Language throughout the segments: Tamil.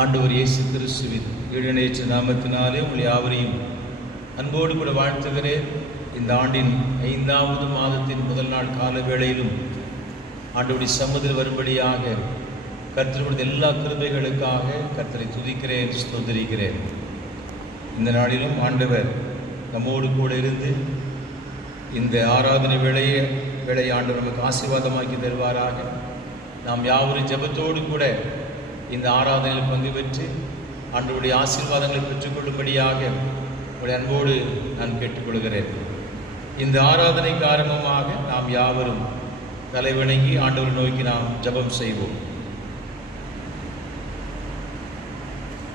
ஆண்டவர் இயேசு கிறிஸ்துவின் ஈடநேற்ற நாமத்தினாலே உங்கள் யாவரையும் அன்போடு கூட வாழ்த்துகிறேன். இந்த ஆண்டின் 5வது மாதத்தின் முதல் நாள் கால வேளையிலும் ஆண்டவருடைய சமூகத்தில் வரும்படியாக கர்த்தர் கொடுத்த எல்லா கிருபைகளுக்காக கர்த்தரை துதிக்கிறேன், ஸ்தோத்திரிக்கிறேன். இந்த நாளிலும் ஆண்டவர் நம்மோடு கூட இருந்து இந்த ஆராதனை வேளையை ஆண்டவர் நமக்கு ஆசீர்வாதமாக்கி தருவாராக. நாம் யாவரும் ஜெபத்தோடு கூட இந்த ஆராதனையில் பங்கு பெற்று ஆண்டவருடைய ஆசீர்வாதங்களை பெற்றுக்கொள்ளும்படியாக உடைய அன்போடு நான் கேட்டுக்கொள்கிறேன். இந்த ஆராதனை காரணமாக நாம் யாவரும் தலைவணங்கி ஆண்டவரை நோக்கி நாம் ஜெபம் செய்வோம்.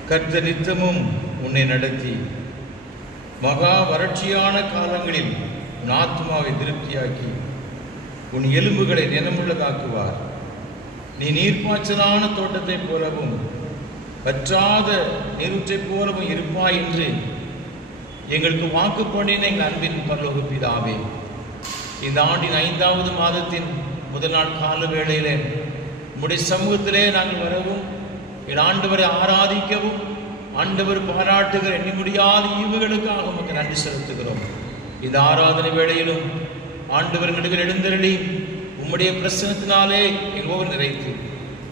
கர்த்தர் நித்தமும் உன்னை நடத்தி மகா வறட்சியான காலங்களில் உன் ஆத்மாவை திருப்தியாக்கி உன் எலும்புகளை நினமுள்ளதாக்குவார். நீ நீர்ப்பாய்ச்சலான தோட்டத்தைப் போலவும் வற்றாத நீரூற்றைப் போலவும் இருப்பாய் என்று எங்களுக்கு வாக்கு பண்ணின எங்கள் அன்பின் பரலோக பிதாவே, இந்த ஆண்டின் 5வது மாதத்தின் முதல் நாள் கால வேளையிலே உம்முடைய சமூகத்திலே நாங்கள் வரவும் என் ஆண்டவரை ஆராதிக்கவும் ஆண்டவர் பாராட்டுகிற எண்ணி முடியாத ஈவுகளுக்காக உமக்கு நன்றி செலுத்துகிறோம். இந்த ஆராதனை வேளையிலும் ஆண்டவர் நடுவில் எழுந்தருளி உம்முடைய பிரசனத்தினாலே எங்கோவர் நிறைத்து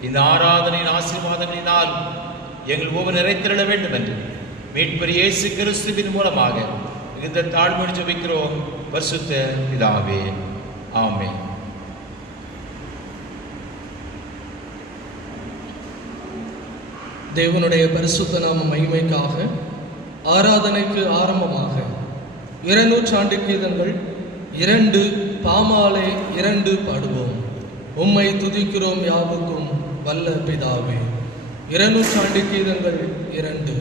இந்த ஆராதனையின் ஆசீர்வாதங்களினால் எங்கள் ஒவ்வொரு நிறைத்திரள வேண்டும் என்று மீட்பர் இயேசு கிறிஸ்துவின் மூலமாக இந்த தாழ்மொழி ஜெபிக்கிறோம் பரிசுத்த பிதாவே, ஆமென். தேவனுடைய பரிசுத்த நாம மகிமைக்காக ஆராதனைக்கு ஆரம்பமாக 200 ஆண்டு கீதங்கள் 2 பாமாலை 2 பாடுவோம். உம்மை துதிக்கிறோம் யாவுக்கும் வல்ல பிதாவே. 200 ஆண்டு கீதங்கள் 2.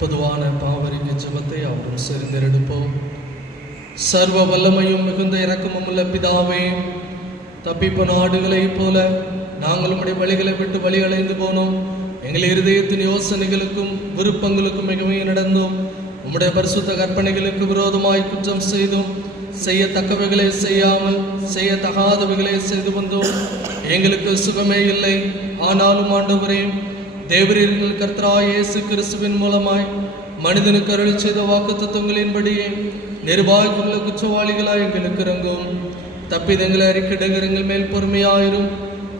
பொதுவான பாவரிக்கை ஜெபத்தை அவரும் சேர்ந்தெடுப்போம். சர்வ வல்லமையும் மிகுந்த இரக்கமும் உள்ள பிதாவே, தப்பிப்போன ஆடுகளைப் போல நாங்கள் உம்முடைய வழிகளை விட்டு வழி அலைந்து போனோம். எங்கள் இருதயத்தின் யோசனைகளுக்கும் விருப்பங்களுக்கும் மிகவும் நடந்தோம். உம்முடைய பரிசுத்த கற்பனைகளுக்கு விரோதமாய் குற்றம் செய்தோம். செய்யத்தக்கவைகளை செய்யாமல் செய்யத்தகாதவைகளை செய்து வந்தோம். எங்களுக்கு சுகமே இல்லை. ஆனாலும் ஆண்டவரே, தேவரீர்கள் கர்த்தராகிய இயேசு கிறிஸ்துவின் மூலமாய் மனிதனுக்கு அருள் செய்த வாக்குத்தத்தங்களின்படியே நிர்வாகிகளுள்ள குற்றவாளிகளாய் எங்களுக்கு இறங்கும். தப்பிதங்களை அறிக்கிடுகிற எங்கள் மேல் பொறுமையாயிரும்.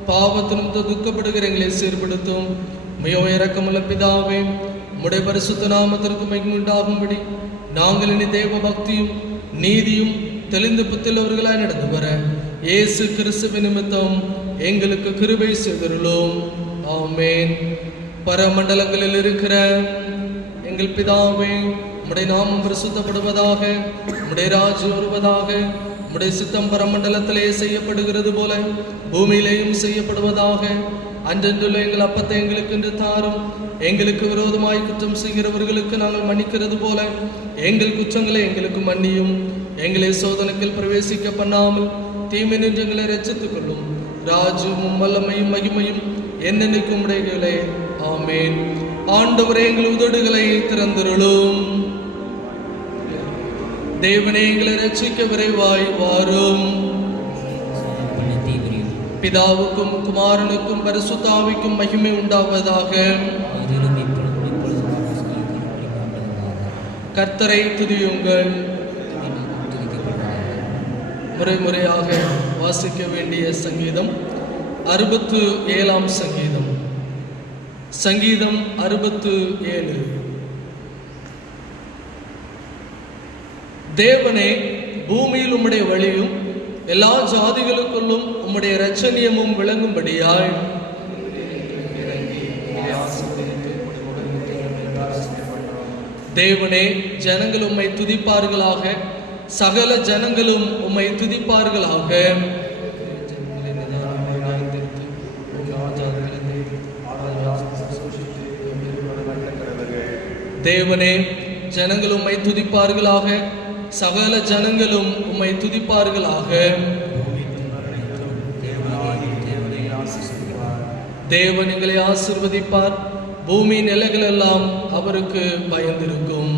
பாவத்தினும் துக்கப்படுகிற எங்களை சீர்படுத்தும். மிகவும் இரக்கமுள்ள பிதாவே, உம்முடைய பரிசுத்த நாமத்திற்கு மகிமை உண்டாகும்படி நாங்கள் இனி தேவ பக்தியும் நீதியும் தெளிந்த புத்தியுள்ளவர்களாய் நடந்து வர இயேசு கிறிஸ்துவின் நிமித்தம் எங்களுக்கு கிருபை செய்தருளும். ஆமென். பரமண்டலங்களில் இருக்கிற எங்கள் பிதாவே, உம்முடைய நாமம் பரிசுத்தப்படுவதாக, உம்முடைய ராஜ்யம் வருவதாக, உம்முடைய சித்தம் பரமண்டலத்திலே செய்யப்படுகிறது போல பூமியிலேயும் செய்யப்படுவதாக. அன்றென்றுள்ள எங்கள் அப்பத்தை எங்களுக்கு இன்று தாரும். எங்களுக்கு விரோதமாய் குற்றம் செய்கிறவர்களுக்கு நாங்கள் மன்னிக்கிறது போல எங்கள் குற்றங்களை எங்களுக்கு மன்னியும். எங்களை சோதனையில் பிரவேசிக்க பண்ணாமல் தீமை நின்று எங்களை ரட்சித்துக் கொள்ளும். ராஜ்யமும் வல்லமையும் மகிமையும் என்னென்னைக்கும் உடையகளே. ஆமென். ஆண்டவரே, எங்கள் உதடுகளை திறந்தருளும். தேவனே, எங்களை ரட்சிக்க விரைவாய் வாரும். பிதாவுக்கும் குமாரனுக்கும் பரிசுத்த ஆவிக்கும் மகிமை உண்டாவதாக. கர்த்தரை துதியுங்கள். முறைமுறையாக வாசிக்க வேண்டிய சங்கீதம் 67ஆம் சங்கீதம். சங்கீதம் 67. தேவனே, பூமியில் உம்முடைய வழியும் எல்லா ஜாதிகளுக்குள்ளும் உம்முடைய இரட்சணியமும் விளங்கும்படியாய் தேவனே, ஜனங்கள் உம்மை துதிப்பார்களாக, சகல ஜனங்களும் உம்மை துதிப்பார்களாக. தேவனே, ஜனங்கள் உம்மை துதிப்பார்களாக, சகல ஜனங்களும் உம்மை துதிப்பார்களாக. தேவன் எங்களை ஆசீர்வதிப்பார். பூமியின் எல்லைகள் எல்லாம் அவருக்கு பயந்திருக்கும்.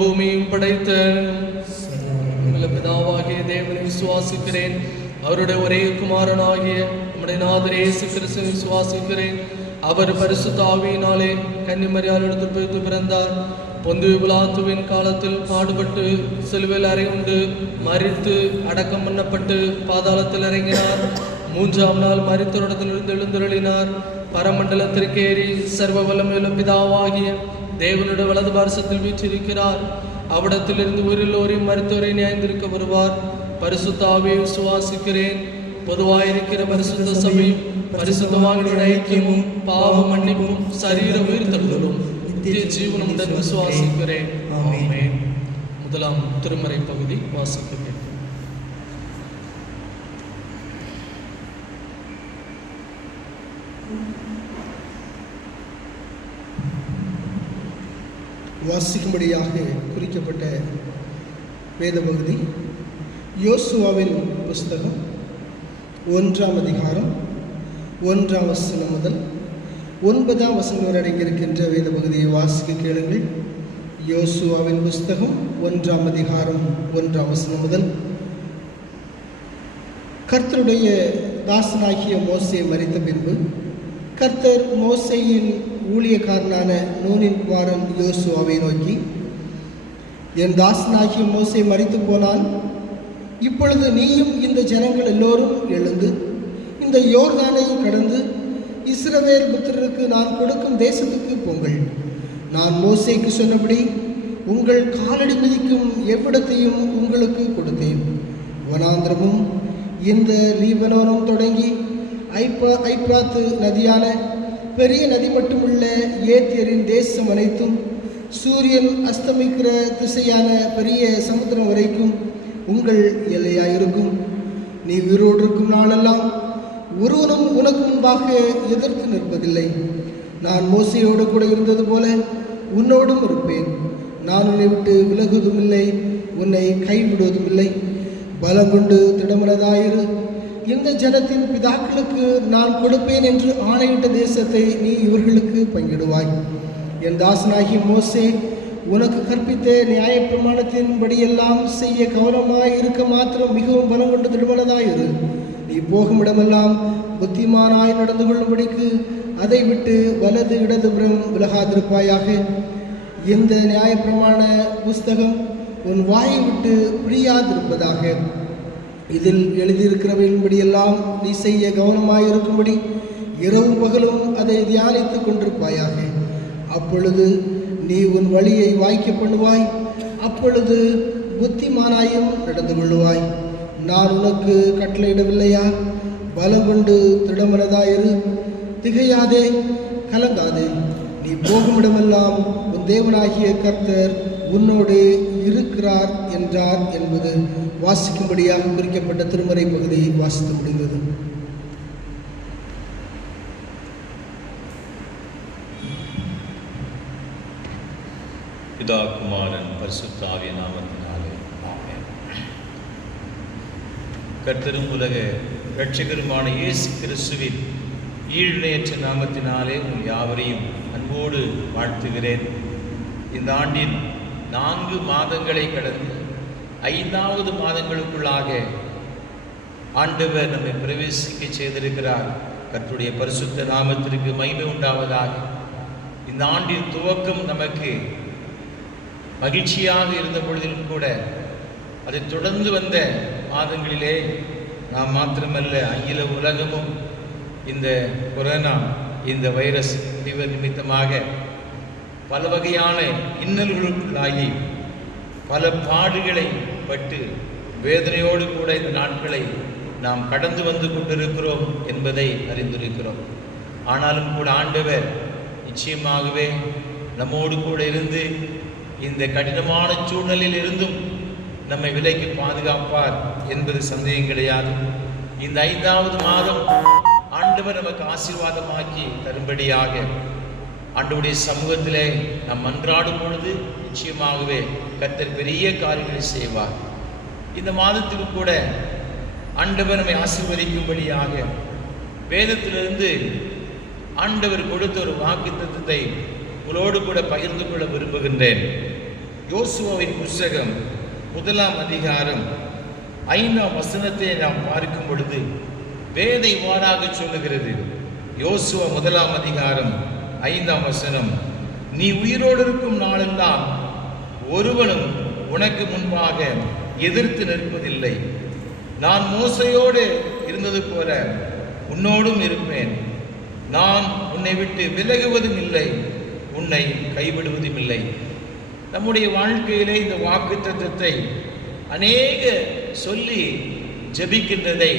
பூமியும் படைத்த பிதாவாகிய தேவனை விசுவாசிக்கிறேன். அவருடைய ஒரே குமாரனாகிய நம்முடைய நாதர் இயேசு கிறிஸ்துவை விசுவாசிக்கிறேன். அவர் பரிசுத்த ஆவியினாலே கன்னிமரியாளிடத்தில் பிறந்து பிறந்தார். பொந்து பிலாத்துவின் காலத்தில் பாடுபட்டு சிலுவையில் அறையுண்டு மரித்து அடக்கம் பண்ணப்பட்டு பாதாளத்தில் இறங்கினார். 3ஆம் நாள் மரித்தோரிடத்திலிருந்து எழுந்தருளினார். பரமண்டலத்திற்கு ஏறி சர்வ வல்லமையுள்ள பிதாவாகிய தேவனுடைய வலது பார்சத்தில் வீற்றிருக்கிறார். அவ்விடத்திலிருந்து உயிரில்லோரையும் மரித்தோரை நியாயந்திருக்க வருவார். பரிசுத்த ஆவியை விசுவாசிக்கிறேன். பொதுவாயிருக்கிற பரிசுத்த சபையும் பரிசுத்தவான்களுடைய ஐக்கியமும் பாவ மன்னிப்பும் சரீர உயிர்த்தெழுதலும் நித்திய ஜீவனும் உடன் விசுவாசிக்கிறேன். ஆமென். முதலாம் திருமறை பகுதி வாசிக்கிறேன். வாசிக்கும்படியாக குறிக்கப்பட்ட வேத பகுதி யோசுவாவின் புஸ்தகம் 1ஆம் அதிகாரம் 1ஆம் வசனம் முதல் 9ஆம் வசனம் வரை அடங்கியிருக்கின்ற வேத பகுதியை வாசிக்க கேளுங்கள். யோசுவாவின் புஸ்தகம் 1ஆம் அதிகாரம் 1ஆம் வசனம் முதல். கர்த்தருடைய தாசனாகிய மோசே மரித்த பின்பு கர்த்தர் மோசேயின் ஊழியக்காரனான நூனின் குமாரன் யோசுவாவை நோக்கி, என் தாசனாகிய மோசே மரித்து போனால் இப்பொழுது நீயும் இந்த ஜனங்கள் எல்லோரும் எழுந்து இந்த யோர்தானை கடந்து இஸ்ரவேல் புத்திரருக்கு நான் கொடுக்கும் தேசத்துக்கு போங்கள். நான் மோசேக்கு சொன்னபடி உங்கள் காலடி மிதிக்கும் எவ்விடத்தையும் உங்களுக்கு கொடுத்தேன். வனாந்திரமும் இந்த லீபனோனும் தொடங்கி ஐப்ராத்து நதியான பெரிய நதி மட்டுமுள்ள ஏத்தியரின் தேசம் அனைத்தும், சூரியன் அஸ்தமிக்கிற திசையான பெரிய சமுத்திரம் வரைக்கும் உங்கள் எல்லையாயிருக்கும். நீ உயிரோடு இருக்கும் நாளெல்லாம் ஒருவனும் உனக்கு முன்பாக எதிர்த்து நிற்பதில்லை. நான் மோசையோடு கூட இருந்தது போல உன்னோடும் இருப்பேன். நான் உன்னை விட்டு விலகுவதும் இல்லை, உன்னை கைவிடுவதும் இல்லை. பலம் கொண்டு திடமனதாயிரு. இந்த ஜனத்தின் பிதாக்களுக்கு நான் கொடுப்பேன் என்று ஆணையிட்ட தேசத்தை நீ இவர்களுக்கு பங்கிடுவாய். என் தாசனாகிய மோசே உனக்கு கற்பித்த நியாயப்பிரமாணத்தின்படியெல்லாம் செய்ய கவனமாய் இருக்க மாத்திரம் மிகவும் பலம் கொண்டு திடமனதாயிரு. நீ போகும் இடமெல்லாம் புத்திமானாய் நடந்து கொள்ளும்படிக்கு அதை விட்டு வலது இடதுபுறம் விலகாதிருப்பாயாக. இந்த நியாயப்பிரமாண புஸ்தகம் உன் வாயை விட்டு பிரியாதிருப்பதாக. இதில் எழுதியிருக்கிறவையின்படியெல்லாம் நீ செய்ய கவனமாயிருக்கும்படி இரவும் பகலும் அதை தியானித்து கொண்டிருப்பாயாக. அப்பொழுது நீ உன் வழியை வாய்க்க பண்ணுவாய், அப்பொழுது புத்திமானாயும் நடந்து கொள்ளுவாய். நான் உனக்கு கட்டளையிடவில்லையா? பலம் கொண்டு திடமனதாயிரு, திகையாதே, கலங்காதே. நீ போகுமிடமெல்லாம் உன் தேவனாகிய கர்த்தர் உன்னோடு இருக்கிறார் என்றார் என்பது வாசிக்கும்படியாக குறிக்கப்பட்ட திருமறை பகுதியை வாசித்து முடிந்தது. பிதா குமாரன் பரிசுத்த ஆவிய நாமத்தினாலே ஆமென். கர்த்தரும் உலக இரட்சகருமான இயேசு கிறிஸ்துவின் ஈழ்நிலையற்ற நாமத்தினாலே உங்கள் யாவரையும் அன்போடு வாழ்த்துகிறேன். இந்த ஆண்டின் 4 மாதங்களை கடந்து 5வது மாதங்களுக்குள்ளாக ஆண்டவர் நம்மை பிரவேசிக்க செய்திருக்கிறார். கர்த்தருடைய பரிசுத்த நாமத்திற்கு மகிமை உண்டாவதாக. இந்த ஆண்டின் துவக்கம் நமக்கு மகிழ்ச்சியாக இருந்த பொழுதிலும் கூட அதை தொடர்ந்து வந்த மாதங்களிலே நாம் மாத்திரமல்ல, அகில உலகமும் இந்த கொரோனா, இந்த வைரஸ் ஃபீவர் நிமித்தமாக பல வகையான இன்னல்களுக்குள்ளாகி பல பாடுகளை பட்டு வேதனையோடு கூட இந்த நாட்களை நாம் கடந்து வந்து கொண்டிருக்கிறோம் என்பதை அறிந்திருக்கிறோம். ஆனாலும் கூட ஆண்டவர் நிச்சயமாகவே நம்மோடு கூட இருந்து இந்த கடினமான சூழ்நிலையில் இருந்தும் நம்மை விலைக்கு பாதுகாப்பார் என்பது சந்தேகம் கிடையாது. இந்த 5வது மாதம் ஆண்டவர் நமக்கு ஆசீர்வாதமாக்கி தரும்படியாக ஆண்டவருடைய சமூகத்திலே நாம் மன்றாடும் பொழுது நிச்சயமாகவே கர்த்தர் பெரிய காரியங்களை செய்வார். இந்த மாதத்துக்கு கூட ஆண்டவர் நம்மை ஆசீர்வதிக்கும்படியாக வேதத்திலிருந்து ஆண்டவர் கொடுத்த ஒரு வாக்குத்தத்தத்தை உங்களோடு கூட பகிர்ந்து கொள்ள விரும்புகின்றேன். யோசுவாவின் புஸ்தகம் 1ஆம் அதிகாரம் 5ஆம் வசனத்தை நாம் பார்க்கும் பொழுது வேத இவ்வாறாக சொல்லுகிறது. யோசுவா 1ஆம் அதிகாரம் 5ஆம் வசனம், நீ உயிரோடு இருக்கும் நாளெல்லாம் ஒருவனும் உனக்கு முன்பாக எதிர்த்து நிற்பதில்லை. நான் மோசையோடு இருந்தது போல உன்னோடும் இருப்பேன். நான் உன்னை விட்டு விலகுவதும் இல்லை, உன்னை கைவிடுவதும் இல்லை. நம்முடைய வாழ்க்கையிலே இந்த வாக்குத்தத்தத்தை அநேக சொல்லி ஜெபிக்கின்றதை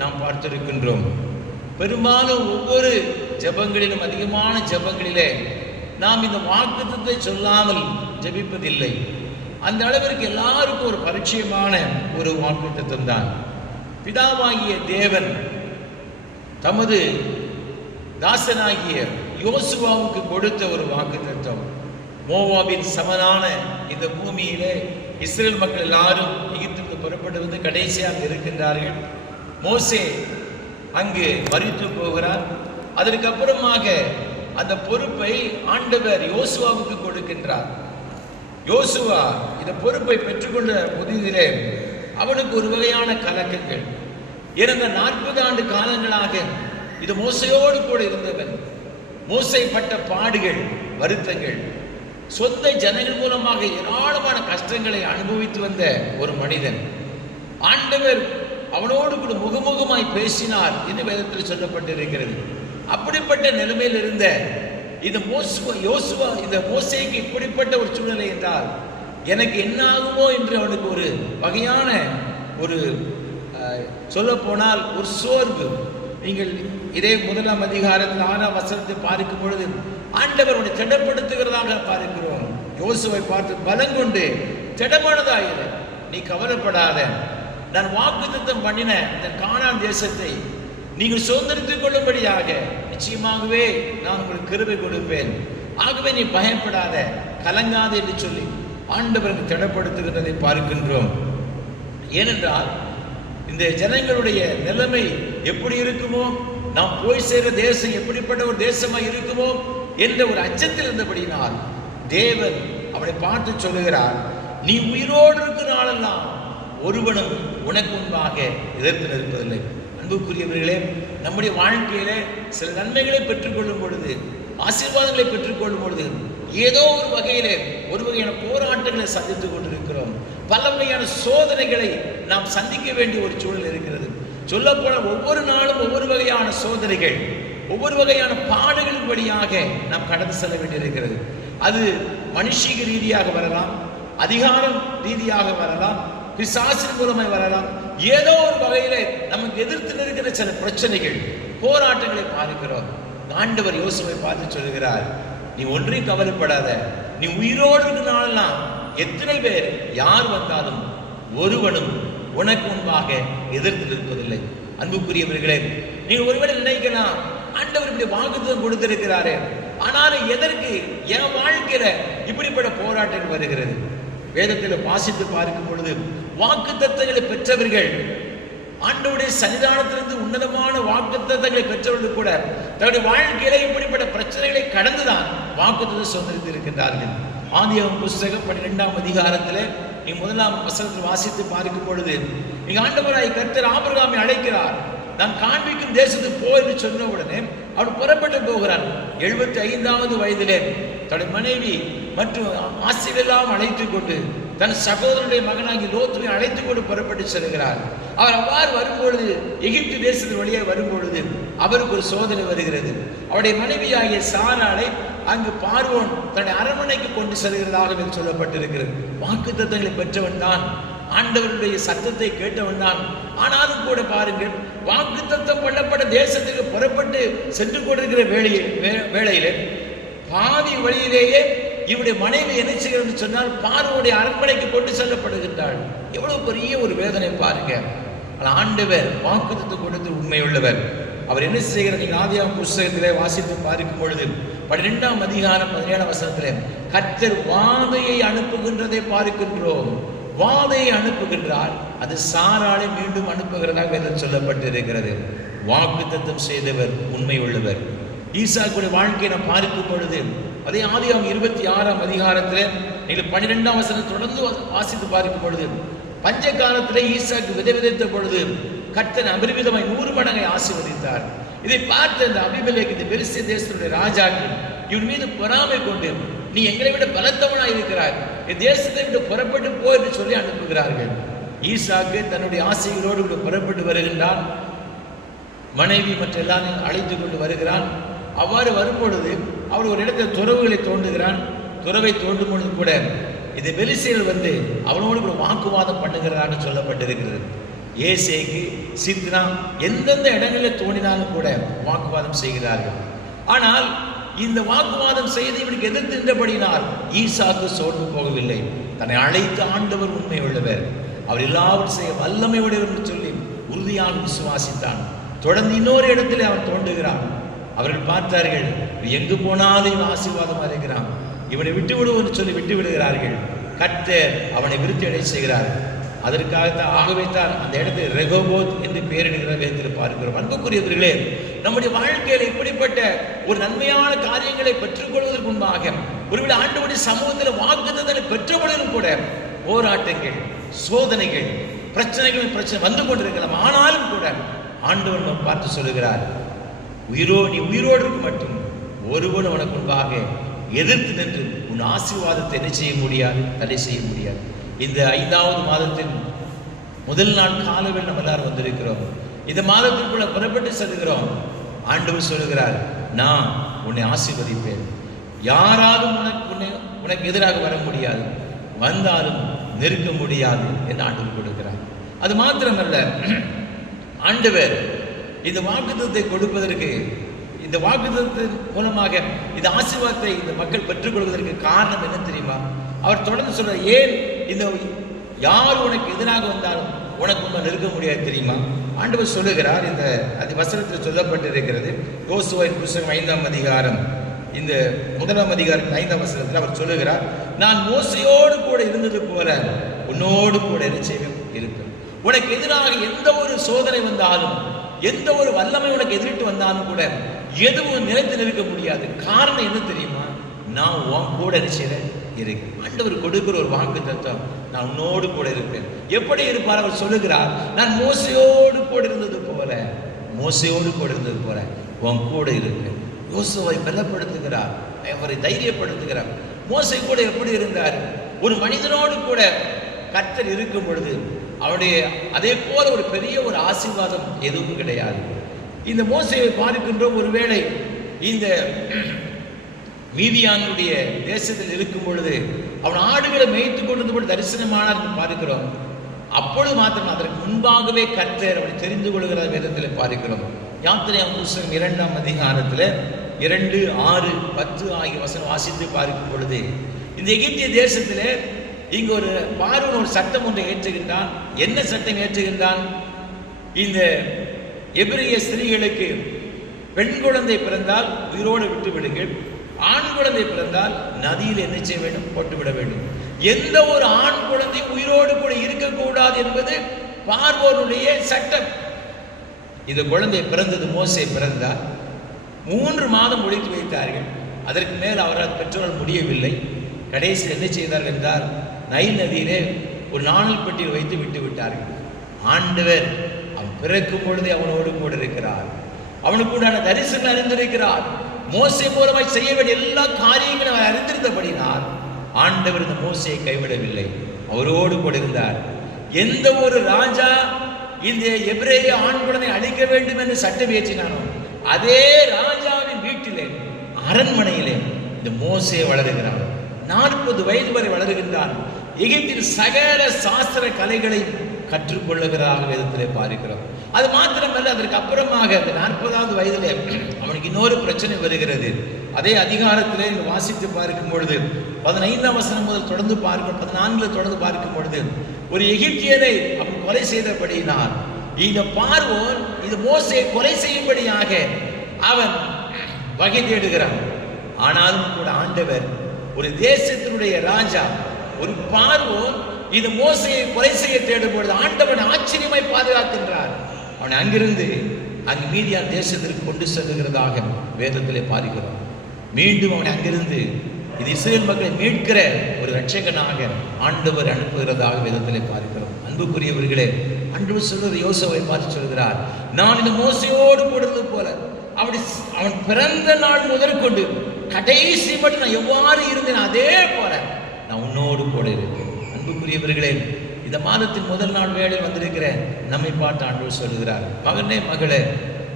நாம் பார்த்திருக்கின்றோம். பெரும்பாலும் ஒவ்வொரு ஜெபங்களிலும், அதிகமான ஜெபங்களிலே நாம் இந்த வாக்குத்தத்தத்தை சொல்லாமல் ஜெபிப்பதில்லை. அந்த அளவிற்கு எல்லாருக்கும் ஒரு பரிச்சயமான ஒரு வாக்குத்தத்தம் தான். பிதாவாகிய தேவன் தமது தாசனாகிய யோசுவாவுக்கு கொடுத்த ஒரு வாக்குத்தத்தம். மோவாபின் சமனான இந்த பூமியிலே இஸ்ரேல் மக்கள் எல்லாரும் எகிப்துக்கு புறப்பட்டு வந்து கடைசியாக இருக்கின்றார்கள். மோசே அங்கு மரித்து போகிறார். அதற்கு அப்புறமாக அந்த பொறுப்பை ஆண்டவர் யோசுவாவுக்கு கொடுக்கின்றார். யோசுவா இந்த பொறுப்பை பெற்றுக்கொண்ட புதிதிலே அவனுக்கு ஒரு வகையான கலக்கங்கள். இறந்த 40 ஆண்டு காலங்களாக இது மோசையோடு கூட இருந்தவன். மோசை பட்ட பாடுகள், வருத்தங்கள், சொந்த ஜனங்கள் மூலமாக ஏராளமான கஷ்டங்களை அனுபவித்து வந்த ஒரு மனிதன். ஆண்டவர் அவனோடு கூட முகமுகமாய் பேசினார் என்று வேதத்தில் சொல்லப்பட்டிருக்கிறது. அப்படிப்பட்ட நிலைமையில் இருந்த இந்த மோசேக்கு இப்படிப்பட்ட ஒரு சூழ்நிலை என்றால் எனக்கு என்ன ஆகுமோ என்று அவனுக்கு ஒரு வகையான ஒரு சொல்ல போனால் ஒரு சோர்வு. நீங்கள் இதே 1ஆம் அதிகாரத்தில் 6ஆம் வசனத்தை பார்க்கும் பொழுது ஆண்டவர் அவனை திடப்படுத்துகிறதாக பார்க்கிறோம். யோசுவை பார்த்து பலங்கொண்டு திடமானதாயிரு, நீ கவலைப்படாத, நான் வாக்குத்தத்தம் பண்ணின இந்த கானான் தேசத்தை நீங்கள் சுதந்திரித்துக் கொள்ளும்படியாக நிச்சயமாகவே நான் உங்களுக்கு கிருபை கொடுப்பேன், ஆகவே நீ பயப்படாத, கலங்காத என்று சொல்லி ஆண்டவருக்கு திடப்படுத்துகிறதை பார்க்கின்றோம். ஏனென்றால் இந்த ஜனங்களுடைய நிலைமை எப்படி இருக்குமோ, நாம் போய் சேர தேசம் எப்படிப்பட்ட ஒரு தேசமாக இருக்குமோ என்ற ஒரு அச்சத்தில் இருந்தபடினால் தேவன் அவனை பார்த்து சொல்லுகிறார், நீ உயிரோடு இருக்கிற நாளெல்லாம் ஒருவனும் உனக்கு முன்பாக எதிர்த்து நிற்பதில்லை. அன்புக்குரியவர்களே, நம்முடைய வாழ்க்கையில சில நன்மைகளை பெற்றுக்கொள்ளும் பொழுது, ஆசீர்வாதங்களை பெற்றுக்கொள்ளும் பொழுது ஏதோ ஒரு வகையிலே ஒரு வகையான போராட்டங்களை சந்தித்துக் கொண்டிருக்கிறோம். பல வகையான சோதனைகளை நாம் சந்திக்க வேண்டிய ஒரு சூழல் இருக்கிறது. சொல்ல போன ஒவ்வொரு நாளும் ஒவ்வொரு வகையான சோதனைகள், ஒவ்வொரு வகையான பாடுகளின் வழியாக நாம் கடந்து செல்ல வேண்டியிருக்கிறது. அது மனுஷீக ரீதியாக வரலாம், அதிகாரம் ரீதியாக வரலாம், பிசாசின் மூலமாய் வரலாம். ஏதோ ஒரு வகையில நமக்கு எதிர்த்து நிற்கிற சில பிரச்சனைகள், போராட்டங்களை பார்க்கிறோம். ஆண்டவர் யோசுவை பார்த்து சொல்கிறார், நீ ஒன்றையும் கவலைப்படாத, நீ உயிரோடு இருக்கிறனாலெல்லாம் எத்தனை பேர் யார் வந்தாலும் ஒருவனும் உனக்கு முன்பாக எதிர்த்து நிற்பதில்லை. அன்புக்குரியவர்களே, நீங்க ஒருவேளை நினைக்கலாம், ஆண்டவர் இப்படி வாக்குத்தத்தம் கொடுத்திருக்கிறாரே, ஆனாலும் எதற்கு என் வாழ்க்கையில இப்படிப்பட்ட போராட்டங்கள் வருகிறது? வேதத்தில் வாசித்து பார்க்கும் பொழுது வாக்குத்தத்தங்களை பெற்றவர்கள், ஆண்டவருடைய சன்னிதானத்திலிருந்து உன்னதமான வாக்குத்தத்தங்களை பெற்றவர்கள் கூட தன்னுடைய வாழ்க்கையில இப்படிப்பட்ட பிரச்சனைகளை கடந்துதான் வாக்குத்தத்தத்தை சுதந்திரித்து இருக்கின்றார்கள். ஆதியாகமம் புஸ்தகம் 12ஆம் அதிகாரத்தில் நீ 1ஆம் வசனத்தில் வாசித்து பார்க்கும் பொழுது, நீங்க ஆண்டவராய் கர்த்தர் ஆபிரகாமை அழைக்கிறார், நான் காண்பிக்கும் தேசத்துக்கு போ என்று சொன்ன உடனே அவர் புறப்பட்டு போகிறார். 75வது வயதிலே தன்னுடைய மனைவி மற்றும் ஆசீரெல்லாம் அழைத்துக் கொண்டு தன் சகோதரனுடைய மகனாகி லோத்துவை அழைத்துக் கொண்டு புறப்பட்டு செல்கிறார். அவர் அவ்வாறு வரும்பொழுது, எகிப்து தேசத்தின் வழியாக வரும்பொழுது அவருக்கு ஒரு சோதனை வருகிறது. அவருடைய மனைவியாகிய சாராளை அங்கு பார்வோன் தன்னுடைய அரண்மனைக்கு கொண்டு செல்கிறதாக சொல்லப்பட்டிருக்கிறது. வாக்குத்தத்தங்களை பெற்றவன் தான், ஆண்டவருடைய சத்தத்தை கேட்டவன் தான். ஆனாலும் கூட பாருங்கள், வாக்குத்தத்தம் பண்ணப்பட்ட தேசத்துக்கு புறப்பட்டு சென்று கொண்டிருக்கிற வேளையிலே பாதி வழியிலேயே இவருடைய மனைவி என்ன செய்கிறது சொன்னால் பார்வோனுடைய அரண்மனைக்கு கொண்டு செல்லப்படுகின்றாள். எவ்வளவு பெரிய ஒரு வேதனை பாருங்க. ஆண்டவர் வாக்குத்தத்தம் கொடுத்து உண்மையுள்ளவர். அவர் என்ன செய்கிறார்? நீங்க ஆதியாகமம் புஸ்தகத்திலே வாசித்து பார்க்கும் பொழுது 12ஆம் அதிகாரம் 17ஆம் வசனத்திலே கர்த்தர் வாதையை அனுப்புகின்றதை பார்க்கின்றோம். வாதையை அனுப்புகின்றார், அது சாராளை மீண்டும் அனுப்புகிறதாக வேதம் சொல்லப்பட்டிருக்கிறது. வாக்குத்தத்தம் செய்தவர் உண்மை உள்ளவர். ஈசாக்குடைய வாழ்க்கையை நாம் பார்க்கும் பொழுது அதே ஆதியாகமம் 26ஆம் அதிகாரத்தில் நீங்கள் 12ஆம் வசனம் தொடர்ந்து வாசித்து பார்க்கும் பொழுது, பஞ்ச காலத்திலே ஈசாக்கு விதைத்த பொழுது கர்த்தர் அபரிமிதமாய் 100 மடங்கை ஆசீர்வதித்தார். இதை பார்த்த இந்த அபிமெலேக்கு, இந்த பெலிஸ்திய தேசத்துடைய ராஜாக்கள் இவன் மீது பொறாமை கொண்டு, நீ எங்களை விட பலத்தவனாய் இருக்கிறாய், தேசத்தை விட்டு புறப்பட்டு போ என்று சொல்லி அனுப்புகிறார்கள். ஈசாக்கு தன்னுடைய ஆசைகளோடு புறப்பட்டு வருகின்றான். மனைவி மற்ற எல்லாரையும் அழைத்து கொண்டு வருகிறான். அவ்வாறு வரும்பொழுது அவர் ஒரு இடத்தில் துறவுகளை தோண்டுகிறான். துறவை தோண்டும் பொழுது கூட இந்த பெலிஸ்தியர்கள் வந்து அவனோடு கூட வாக்குவாதம் பண்ணுகிறதாக சொல்லப்பட்டிருக்கிறது. ஏசேக்கு சித்னா எந்தெந்த இடங்களில் தோண்டினாலும் கூட வாக்குவாதம் செய்கிறார்கள். ஆனால் இந்த வாக்குவாதம் செய்து இவனுக்கு எதிர்த்து நின்றபடினால் ஈசாக்கு சோர்ந்து போகவில்லை. தன்னை அழைத்த ஆண்டவர் உண்மை உள்ளவர், அவர் எல்லாவற்றையும் செய்ய வல்லமை உடையவர் என்று சொல்லி உறுதியாக விசுவாசித்தான். தொடர்ந்து இன்னொரு இடத்துல அவன் தோண்டுகிறான். அவர்கள் பார்த்தார்கள், எங்கு போனாலும் இவன் ஆசீர்வாதமாக இருக்கிறான், இவனை விட்டு விடுவோம் சொல்லி விட்டு விடுகிறார்கள். கர்த்தர் அவனை விருத்தி அடை செய்கிறார். அதற்காகத்தான் ஆகவேத்தான் அந்த இடத்தில் ரெகோபோத் என்று பெயரிடுகிற வேதத்தில் பார்க்கிறோம். அன்புக்குரியவர்களே, நம்முடைய வாழ்க்கையில் இப்படிப்பட்ட ஒரு நன்மையான காரியங்களை பெற்றுக்கொள்வதற்கு முன்பாக ஒருவேளை ஆண்டவருடைய சமூகத்தில் வாக்குத்தத்தங்களை பெற்றவர்களும் கூட போராட்டங்கள், சோதனைகள், பிரச்சனை வந்து கொண்டிருக்கலாம். ஆனாலும் கூட ஆண்டவர் நம்ம பார்த்து சொல்லுகிறார், நீ உயிரோடு இருக்க மட்டும் ஒருவன் உனக்கு முன்பாக எதிர்த்து நின்று உன் ஆசீர்வாதத்தை என்ன செய்ய முடியாது, தடை செய்ய முடியாது. இந்த 5வது மாதத்தின் முதல் நாள் காலவில் நம்ம எல்லாரும் வந்திருக்கிறோம். இந்த மாதத்திற்குள்ள புறப்பட்டு செல்கிறோம். ஆண்டவர் சொல்லுகிறார், நான் உன்னை ஆசீர்வதிப்பேன். யாராலும் உனக்கு எதிராக வர முடியாது, வந்தாலும் நெருங்க முடியாது என்று ஆண்டவர் கொடுக்கிறார். அது மாத்திரமல்ல, ஆண்டவர் இந்த வாக்குத்தத்தத்தை கொடுப்பதற்கு, இந்த வாக்குத்தத்தின் மூலமாக இந்த ஆசீர்வாதத்தை இந்த மக்கள் பெற்றுக்கொள்வதற்கு காரணம் என்ன தெரியுமா? அவர் தொடர்ந்து சொல்ற, ஏன் இந்த யார் உனக்கு எதிராக வந்தாலும் உனக்கு ஒன்றும் நெருங்க முடியாது தெரியுமா? ஆண்டவர் சொல்லுகிறார், இந்த வசனத்தில் சொல்லப்பட்டிருக்கிறது. யோசுவாவின் புத்தகம் 5ஆம் அதிகாரம் இந்த 1ஆம் அதிகாரம் 5ஆம் வசனத்தில் அவர் சொல்லுகிறார், நான் மோசையோடு கூட இருந்தது போல உன்னோடு கூட நிச்சயம் இருப்பேன். உனக்கு எதிராக எந்த ஒரு சோதனை வந்தாலும், எந்த ஒரு வல்லமை உனக்கு எதிரிட்டு வந்தாலும் கூட எதுவும் நிலைத்து நிற்க முடியாது. காரணம் என்ன தெரியுமா? நான் உன் கூட நிச்சயம் இருக்கு. ஆண்டவர் கொடுக்கிற ஒரு வாக்கு தத்துவம், நான் உன்னோடு கூட இருப்பேன். எப்படி இருப்பார்? அவர் சொல்லுகிறார், நான் மோசையோடு கூட இருந்தது போல உன் கூட இருப்பேன். யோசுவை பலப்படுத்துகிறார், அவரை தைரியப்படுத்துகிறார். மோசை கூட எப்படி இருந்தார்? ஒரு மனிதனோடு கூட கர்த்தர் இருக்கும் பொழுது அவருடைய அதே போல ஒரு பெரிய ஒரு ஆசீர்வாதம் எதுவும் கிடையாது. இந்த மோசையை பார்க்கின்ற, ஒருவேளை இந்த மீதியானுடைய தேசத்தில் இருக்கும் பொழுது அவன் ஆடுகளை மேய்த்து கொண்டு தரிசனமானார் என்று பார்க்கிறோம். அப்பொழுது மாத்திரம் அதற்கு முன்பாகவே கர்த்தர் அவனை தெரிந்து கொள்கிற வேதத்தில் பார்க்கிறோம். யாத்திரையாம் புத்தகம் 2ஆம் அதிகாரத்தில் 2, 6, 10 ஆகிய வசனம் வாசித்து பார்க்கும் பொழுது, இந்த எகிப்திய தேசத்தில் இங்கு ஒரு பார்வோன் ஒரு சட்டம் ஒன்றை ஏற்றுகின்றான். என்ன சட்டம் ஏற்றுகின்றான்? இந்த எபிரிய ஸ்திரீகளுக்கு பெண் குழந்தை பிறந்தால் உயிரோடு விட்டு விடுங்கள், ஆண் குழந்தை பிறந்தால் நதியில் என்ன செய்ய வேண்டும்? போட்டுவிட வேண்டும். எந்த ஒரு ஆண் குழந்தை உயிரோடு கூட இருக்கக்கூடாது என்பது பார்வோனுடைய சட்டம். இந்த குழந்தை பிறந்தது, மோசே பிறந்தார். 3 மாதம் ஒழித்து வைத்தார்கள். அதற்கு மேல் அவரால் பெற்றோர்கள் முடியவில்லை. கடைசி என்ன செய்தார்கள் என்றால், நைல் நதியிலே ஒரு நாணல் பெட்டியில் வைத்து விட்டு விட்டார்கள். ஆண்டவர் அவன் பிறக்கும் பொழுதே அவனோடு கூட இருக்கிறார். அவனுக்கு உண்டான தரிசனம் அறிந்திருக்கிறார். மோசே மூலமாய் செய்ய வேண்டிய எல்லா காரியங்களும் அவன் அறிந்திருந்தபடினால் ஆண்டவர் இந்த மோசையை கைவிடவில்லை, அவரோடு கூட இருந்தார். எந்த ஒரு ராஜா இந்த எபிரேய ஆண் குழந்தை அழிக்க வேண்டும் என்று சட்டம் இயற்றினானோ, அதே ராஜாவின் வீட்டிலே, அரண்மனையிலே இந்த மோசே வளருகிறான். 40 வயது வரை வளருகின்றான். எகிப்தின் சகல சாஸ்திர கலைகளை கற்றுக்கொள்ளுகிறாக வேதத்திலே பார்க்கிறோம். அது மாத்திரமல்ல, அதற்கு அப்புறமாக அந்த 40வது வயதிலே அவனுக்கு இன்னொரு பிரச்சனை வருகிறது. அதே அதிகாரத்திலே வாசித்து பார்க்கும் பொழுது 15ஆம் வசனம் முதல் தொடர்ந்து பார்க்கும், 14 தொடர்ந்து பார்க்கும் பொழுது, ஒரு எகிப்தியனை அவன் கொலை செய்தபடியினால் இந்த பார்வோன் இந்த மோசையை கொலை செய்யும்படியாக அவன் வகை தேடுகிறான். ஆனாலும் கூட ஆண்டவர், ஒரு தேசத்தினுடைய ராஜா, ஒரு பார்வோன் இந்த மோசையை கொலை செய்ய தேடும் பொழுது ஆண்டவன் ஆச்சரியமாய் பாதுகாக்கின்றார். அவன் அங்கிருந்து அங்கு மீதியான் தேசத்திற்கு கொண்டு செல்லுகிறதாக வேதத்திலே பார்க்கிறோம். மீண்டும் அவனை அங்கிருந்து இது இஸ்ரேல் மக்களை மீட்கிற ஒரு இரட்சகனாக ஆண்டவர் அனுப்புகிறதாக வேதத்திலே பார்க்கிறோம். அன்புக்குரியவர்களே, ஆண்டவர் சொல்கிற யோசுவை பார்த்து சொல்கிறார், நான் இந்த மோசையோடு கொடுத்தது போல அவன் பிறந்த நாள் முதற்கொண்டு கடைசி மட்டும் நான் எவ்வாறு இருந்தேன் அதே போல நான் உன்னோடு கூட இருக்கேன். அன்புக்குரியவர்களே, இந்த மாதத்தின் முதல் நாள் வேளையில் வந்திருக்கிற நம்மை பார்த்து ஆண்டவர் சொல்கிறார், மகனே மகளே,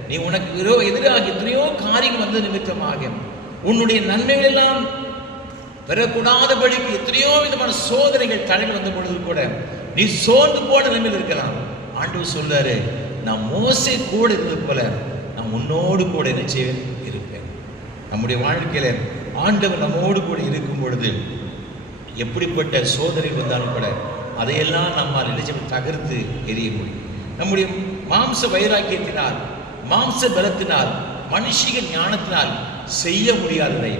நீ உனக்கு எதிராக எத்தனையோ காரியங்கள் வந்த நிமித்தமாக உன்னுடைய நன்மைகள் எல்லாம் பெறக்கூடாதபடிக்கு எத்தனையோ விதமான சோதனைகள் தலையில் வந்த பொழுது கூட நீ சோர்ந்து போன நிலைமையில் இருக்கலாம். ஆண்டவர் சொல்றாரு, நான் மோசே கூட இருந்தது போல நான் உன்னோடு கூட நிச்சயம் இருப்பேன். நம்முடைய வாழ்க்கையில ஆண்டவர் நம்மோடு கூட இருக்கும் பொழுது எப்படிப்பட்ட சோதனை வந்தாலும் கூட அதையெல்லாம் நம்மால் நிச்சயம் தகர்த்து எறிய முடியும். நம்முடைய மாம்ச வைராக்கியத்தினால், மாம்ச பலத்தினால், மனுஷிக ஞானத்தினால் செய்ய முடியாததை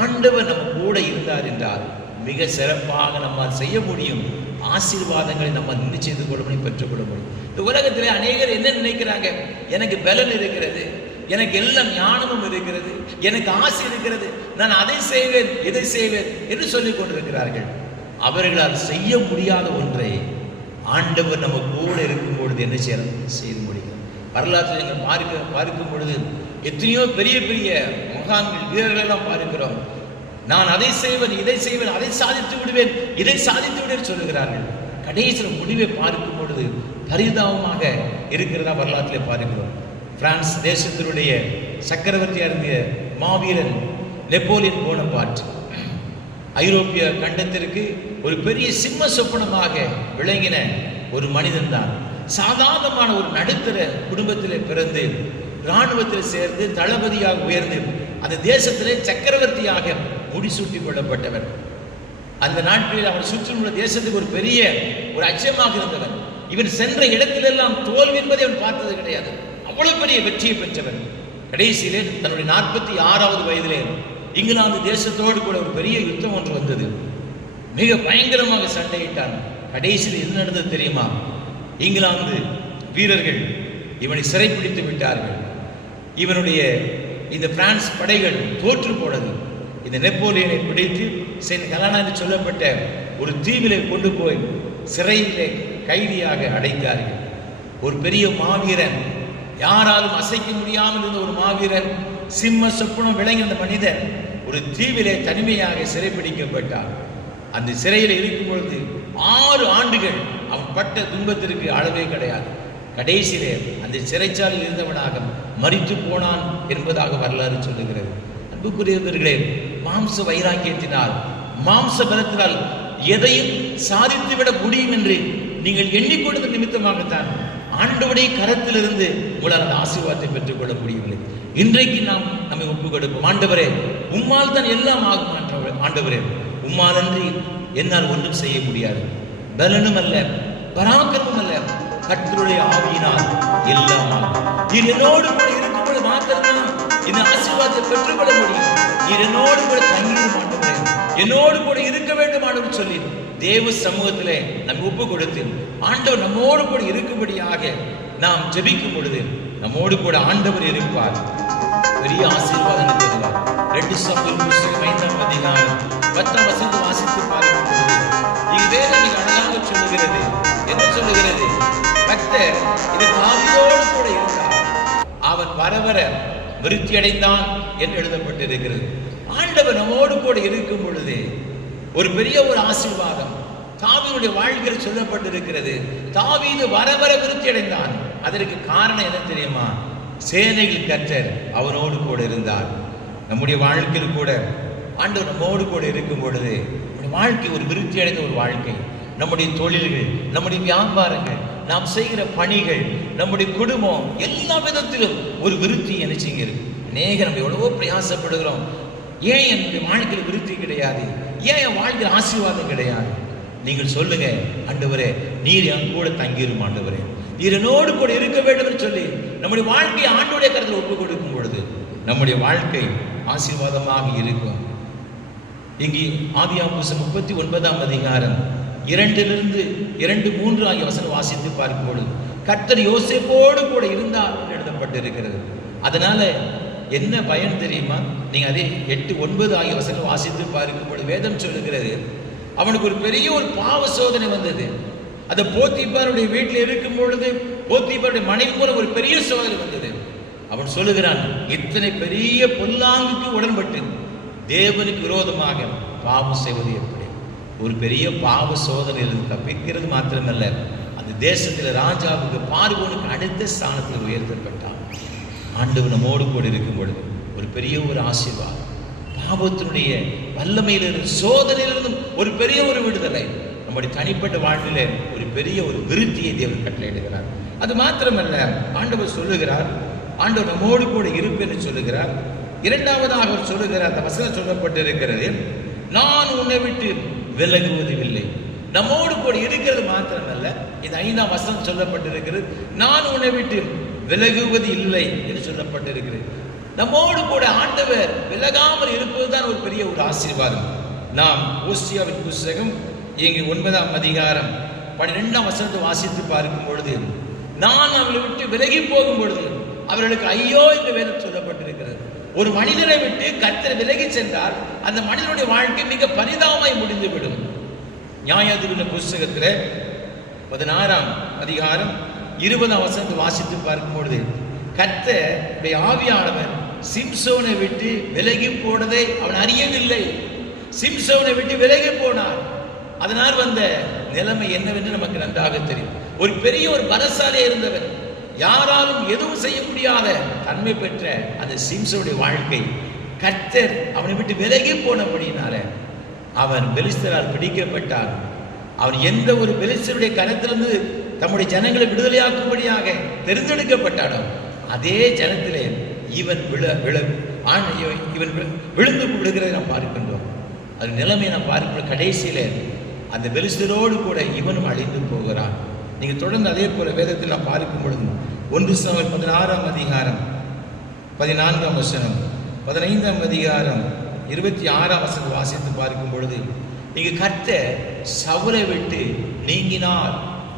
ஆண்டவர் நம்ம கூட இருந்தார் என்றால் மிக சிறப்பாக நம்மால் செய்ய முடியும். ஆசீர்வாதங்களை நம்ம நின்று செய்து கொள்ள முடியும், பெற்றுக்கொள்ள முடியும். இந்த உலகத்தில் அநேகர் என்ன நினைக்கிறாங்க? எனக்கு பலன் இருக்கிறது, எனக்கு எல்லாம் ஞானமும் இருக்கிறது, எனக்கு ஆசை இருக்கிறது, நான் அதை செய்வேன் இதை செய்வேன் என்று சொல்லிக் கொண்டிருக்கிறார்கள். அவர்களால் செய்ய முடியாத ஒன்றை ஆண்டவர் நம்ம கூட இருக்கும் பொழுது என்ன செய்து முடியும். வரலாற்றில் நீங்கள் பார்க்கும் பொழுது எத்தனையோ பெரிய பெரிய மகான்கள், வீரர்களெல்லாம் பார்க்கிறோம். நான் அதை செய்வேன் இதை செய்வேன், அதை சாதித்து விடுவேன் இதை சாதித்து விடுவேன் சொல்லுகிறார்கள். கடைசியில் முடிவை பார்க்கும் பொழுது பரிதாபமாக இருக்கிறதா வரலாற்றிலே பார்க்கிறோம். பிரான்ஸ் தேசத்தினுடைய சக்கரவர்த்தியாக இருந்த மாவீரன் நெப்போலியன் போனபார்ட் ஐரோப்பிய கண்டத்திற்கு ஒரு பெரிய சிம்ம சொப்பனமாக விளங்கின ஒரு மனிதன் தான். சாதாரணமான ஒரு நடுத்தர குடும்பத்தில் பிறந்து இராணுவத்தில் சேர்ந்து தளபதியாக உயர்ந்து அந்த தேசத்திலே சக்கரவர்த்தியாக முடிசூட்டி கொள்ளப்பட்டவர். அந்த நாட்களில் அவர் சுற்றியுள்ள தேசத்துக்கு ஒரு பெரிய ஒரு அச்சமாக இருந்தவர். இவன் சென்ற இடத்திலெல்லாம் தோல்வி என்பதை அவன் பார்த்தது கிடையாது. அவ்வளவு பெரிய வெற்றியை பெற்றவர். கடைசியிலே தன்னுடைய 46வது வயதிலே இங்கிலாந்து தேசத்தோடு கூட ஒரு பெரிய யுத்தம் ஒன்று வந்தது. மிக பயங்கரமாக சண்டையிட்டான். கடைசியில் என்ன நடந்தது தெரியுமா? இங்கிலாந்து வீரர்கள் இவனை சிறைப்பிடித்து விட்டார்கள். இவனுடைய இந்த பிரான்ஸ் படைகள் தோற்று போனது. இந்த நெப்போலியனை பிடித்து செயின்ட் ஹெலனா என்று சொல்லப்பட்ட ஒரு தீவிலே கொண்டு போய் சிறையிலே கைதியாக அடைத்தார்கள். ஒரு பெரிய மாவீரன், யாராலும் அசைக்க முடியாமல் இருந்த ஒரு மாவீரன், சிம்ம சொப்பனம் விளங்கிய அந்த மனிதன் ஒரு தீவிலே தனிமையாக சிறைப்பிடிக்கப்பட்டார். அந்த சிறையில் இருக்கும் பொழுது 6 ஆண்டுகள் அவன் பட்ட துன்பத்திற்கு அளவே கிடையாது. கடைசியிலே அந்த சிறைச்சாலையில் இருந்தவனாக மரித்து போனான் என்பதாக வரலாறு சொல்லுகிறது. அன்புக்குரியவர்களே, மாம்ச வைராக்கியத்தினால் மாம்ச பலத்தினால் எதையும் சாதித்துவிட முடியும் என்று நீங்கள் எண்ணிக்கொண்டது நிமித்தமாகத்தான் ஆண்டவருடைய கரத்திலிருந்து உங்களால் அந்த ஆசீர்வாதத்தை பெற்றுக்கொள்ள முடியவில்லை. இன்றைக்கு நாம் நம்மை ஒப்புக் கொடுப்போம். ஆண்டவரே, உம்மால் தான் எல்லாம் ஆகும். ஆண்டவரே, உம்மால் அன்றி என்னால் ஒன்றும் செய்ய முடியாது. பலனும் அல்ல, பராக்கிரமும் அல்ல, கர்த்தருடைய ஆவியினால் எல்லாம் ஆகும். நீர் என்னோடு கூட இருக்கும்போது மாத்திரம்தான் இந்த ஆசீர்வாதத்தை பெற்றுக்கொள்ள முடியும். நீர் என்னோடு கூட தண்ணீர் ஆண்டவரே, என்னோடு கூட இருக்க வேண்டும் ஆண்டவர் சொல்லி தேவ சமூகத்திலே நம்ம ஒப்பு கொடுத்து ஆண்டவர் நம்மோடு கூட இருக்கும்படியாக நாம் ஜெபிக்கும் பொழுது நம்மோடு கூட ஆண்டவர் இருப்பார். பெரிய ஆசீர்வாதம் தருவார். 2 சாமுவேல் புத்தகம் 5ஆம் அதிகாரம் 10ஆம் வசனத்தை வாசித்து பார்க்கும் பொழுது இதே அழகாக சொல்லுகிறது. என்ன சொல்லுகிறது? கர்த்தர் இது தாவீதோடு கூட இருந்தார், அவன் வர வர விருத்தி அடைந்தான் என்று எழுதப்பட்டிருக்கிறது. ஆண்டவர் நம்மோடு கூட இருக்கும் பொழுது ஒரு பெரிய ஒரு ஆசீர்வாதம் தாவீதுடைய வாழ்க்கையில் சொல்லப்பட்டிருக்கிறது. தாவீது வர வர விருத்தி அடைந்தான். அதற்கு காரணம் என்ன தெரியுமா? சேனைகள் கர்த்தர் அவனோடு கூட இருந்தார். நம்முடைய வாழ்க்கையில் கூட ஆண்டவர் நம்மோடு கூட இருக்கும் பொழுது நம்முடைய வாழ்க்கை ஒரு விருத்தி அடைந்த ஒரு வாழ்க்கை. நம்முடைய தொழில்கள், நம்முடைய வியாபாரங்கள், நாம் செய்கிற பணிகள், நம்முடைய குடும்பம், எல்லா விதத்திலும் ஒரு விருத்தி நினைச்சிங்க இருக்கு. நம்ம எவ்வளவோ பிரயாசப்படுகிறோம். ஏன் என்னுடைய வாழ்க்கையில் விருத்தி கிடையாது? ஏன் என் வாழ்க்கையில் ஆசீர்வாதம் கிடையாது? நீங்கள் சொல்லுங்க, ஆண்டவரே நீர் என் கூட தங்கிரும், ஆண்டவரே நீர் என்னோடு கூட இருக்க வேண்டும் என்று சொல்லி நம்முடைய வாழ்க்கையை ஆண்டவருடைய கருத்தில் ஒப்புக் கொடுக்கும் பொழுது நம்முடைய வாழ்க்கை ஆசீர்வாதமாக இருக்கும். இங்கே ஆதியாகமம் புத்தகம் 39ஆம் அதிகாரம் 2-3 ஆகிய வசனம் வாசித்து பார்க்கும்போது கர்த்தர் யோசேப்போடு கூட இருந்தார் என்று எழுதப்பட்டிருக்கிறது. அதனால என்ன பயன் தெரியுமா? நீங்க அதே 8-9 ஆகிய வசனம் வாசித்து பார்க்கும்போது வேதம் சொல்லுகிறது, அவனுக்கு ஒரு பெரிய ஒரு பாவ சோதனை வந்தது. அந்த போத்திபாருடைய வீட்டில் இருக்கும் பொழுது போத்திபாருடைய மனைவி மூலம் ஒரு பெரிய சோதனை வந்தது. அவன் சொல்லுகிறான், இத்தனை பெரிய பொல்லாங்குக்கு உடன்பட்டு தேவனுக்கு விரோதமாக பாவம் செய்வது எப்படி? ஒரு பெரிய பாவ சோதனையிலிருந்து தப்பிக்கிறது மாத்திரமல்ல, அந்த தேசத்தில் ராஜாவுக்கு பார்வோனுக்கு அடுத்த ஸ்தானத்தில் உயர்த்தப்பட்டான். ஆண்டவர் நம்மோடு கூட இருக்கும் பொழுது ஒரு பெரிய ஒரு ஆசீர்வாதம், பாவத்தினுடைய வல்லமையிலிருந்து சோதனையிலிருந்தும் ஒரு பெரிய ஒரு விடுதலை, நம்முடைய தனிப்பட்ட வாழ்விலே ஒரு பெரிய ஒரு விருத்தியை தேவன் கட்டளையிடுகிறார். அது மாத்திரமல்ல, ஆண்டவர் சொல்லுகிறார், ஆண்டவர் நம்மோடு கூட இருப்பேன்னு சொல்லுகிறார். இரண்டாவதாக அவர் சொல்லுகிறார், அந்த வசனம் சொல்லப்பட்டிருக்கிறது, நான் உன்னை விட்டு விலகுவதில்லை. நம்மோடு கூட இருக்கிறது மாத்திரமல்ல, இந்த 5ஆம் வசனம் சொல்லப்பட்டிருக்கிறது, நான் உன்னை விட்டு விலகுவது இல்லை என்று சொல்லப்பட்டிருக்கிறது. நம்மோடு கூட ஆண்டவர் விலகாமல் இருப்பதுதான் ஒரு பெரிய ஒரு ஆசீர்வாதம். நாம் ஓசியாவின் புத்தகம் இங்கு 9ஆம் அதிகாரம் 12ஆம் வசனத்தை வாசித்து பார்க்கும் பொழுது, நான் அவர்களை விட்டு விலகி போகும் பொழுது அவர்களுக்கு ஐயோ என்று வேதம் சொல்லப்பட்டிருக்கிறது. ஒரு மனிதனை விட்டு கர்த்தர் விலகி சென்றால் அந்த மனிதனுடைய வாழ்க்கை மிக பரிதாபமாய் முடிந்துவிடும். நியாயாதிபதிகளின் புத்தகத்தில் 16ஆம் அதிகாரம் 20ஆம் வசனத்தை வாசித்து பார்க்கும் பொழுது கர்த்தருடைய ஆவியானவர் சிம்சோனை விட்டு விலகி போனதை அவன் அறியவில்லை. சிம்சோனை விட்டு விலகி போனார். அதனால் வந்த நிலைமை என்னவென்று நமக்கு நன்றாக தெரியும். ஒரு பெரிய ஒரு பலசாலியாக இருந்தவன், யாராலும் எதுவும் செய்ய முடியாத தன்மை பெற்ற அந்த சிம்சனுடைய வாழ்க்கை, கர்த்தர் அவனை விட்டு விலகி போனபடினால அவன் பெலிஸ்தரால் பிடிக்கப்பட்டான். அவன் எந்த ஒரு பெலிஸ்தருடைய கரத்திலிருந்து தம்முடைய ஜனங்களை விடுதலையாக்கும்படியாக தெரிந்தெடுக்கப்பட்டானோ அதே ஜனத்திலே இவன் விழுந்து விடுகிறதை நாம் பார்க்கின்றோம். அது நிலைமையை நாம் பார்க்கின்ற கடைசியில அந்த பெலிஸ்தரோடு கூட இவனும் அழிந்து போகிறான். நீங்க தொடர்ந்து அதே போல வேதத்தில் நாம் பார்க்கும் பொழுது 1 சாமுவேல் 16ஆம் அதிகாரம் 14ஆம் வசனம், 15ஆம் அதிகாரம் 26ஆம் வசனம் வாசித்து பார்க்கும் பொழுது நீங்க கர்த்தர் சவுலை விட்டு நீங்கினார்,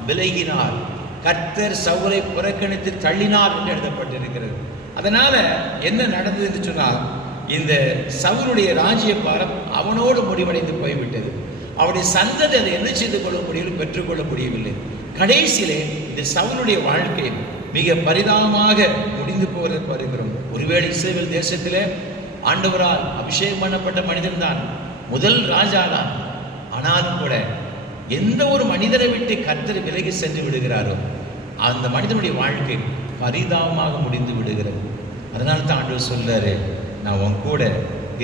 விலகினார், கர்த்தர் சவுலை புறக்கணித்து தள்ளினார் என்று எழுதப்பட்டிருக்கிறது. அதனால என்ன நடந்தது என்று சொன்னால், இந்த சவுலுடைய ராஜ்ய பாரம் அவனோடு முடிவடைந்து போய்விட்டது. அவருடைய சந்ததி அதை என்ன செய்து கொள்ள முடியவில்லை, பெற்றுக்கொள்ள முடியவில்லை. கடைசியிலே இந்த சவுலுடைய வாழ்க்கை மிக பரிதாபமாக முடிந்து போவதை பார்க்கிறோம். ஒருவேளை இஸ்ரவேல் தேசத்திலே ஆண்டவரால் அபிஷேகம் பண்ணப்பட்ட மனிதன் தான், முதல் ராஜா தான். ஆனாலும் கூட எந்த ஒரு மனிதரை விட்டு கர்த்தர் விலகி சென்று விடுகிறாரோ அந்த மனிதனுடைய வாழ்க்கை பரிதாபமாக முடிந்து விடுகிறது. அதனால தான் ஆண்டவர் சொல்றாரு, நான் உன் கூட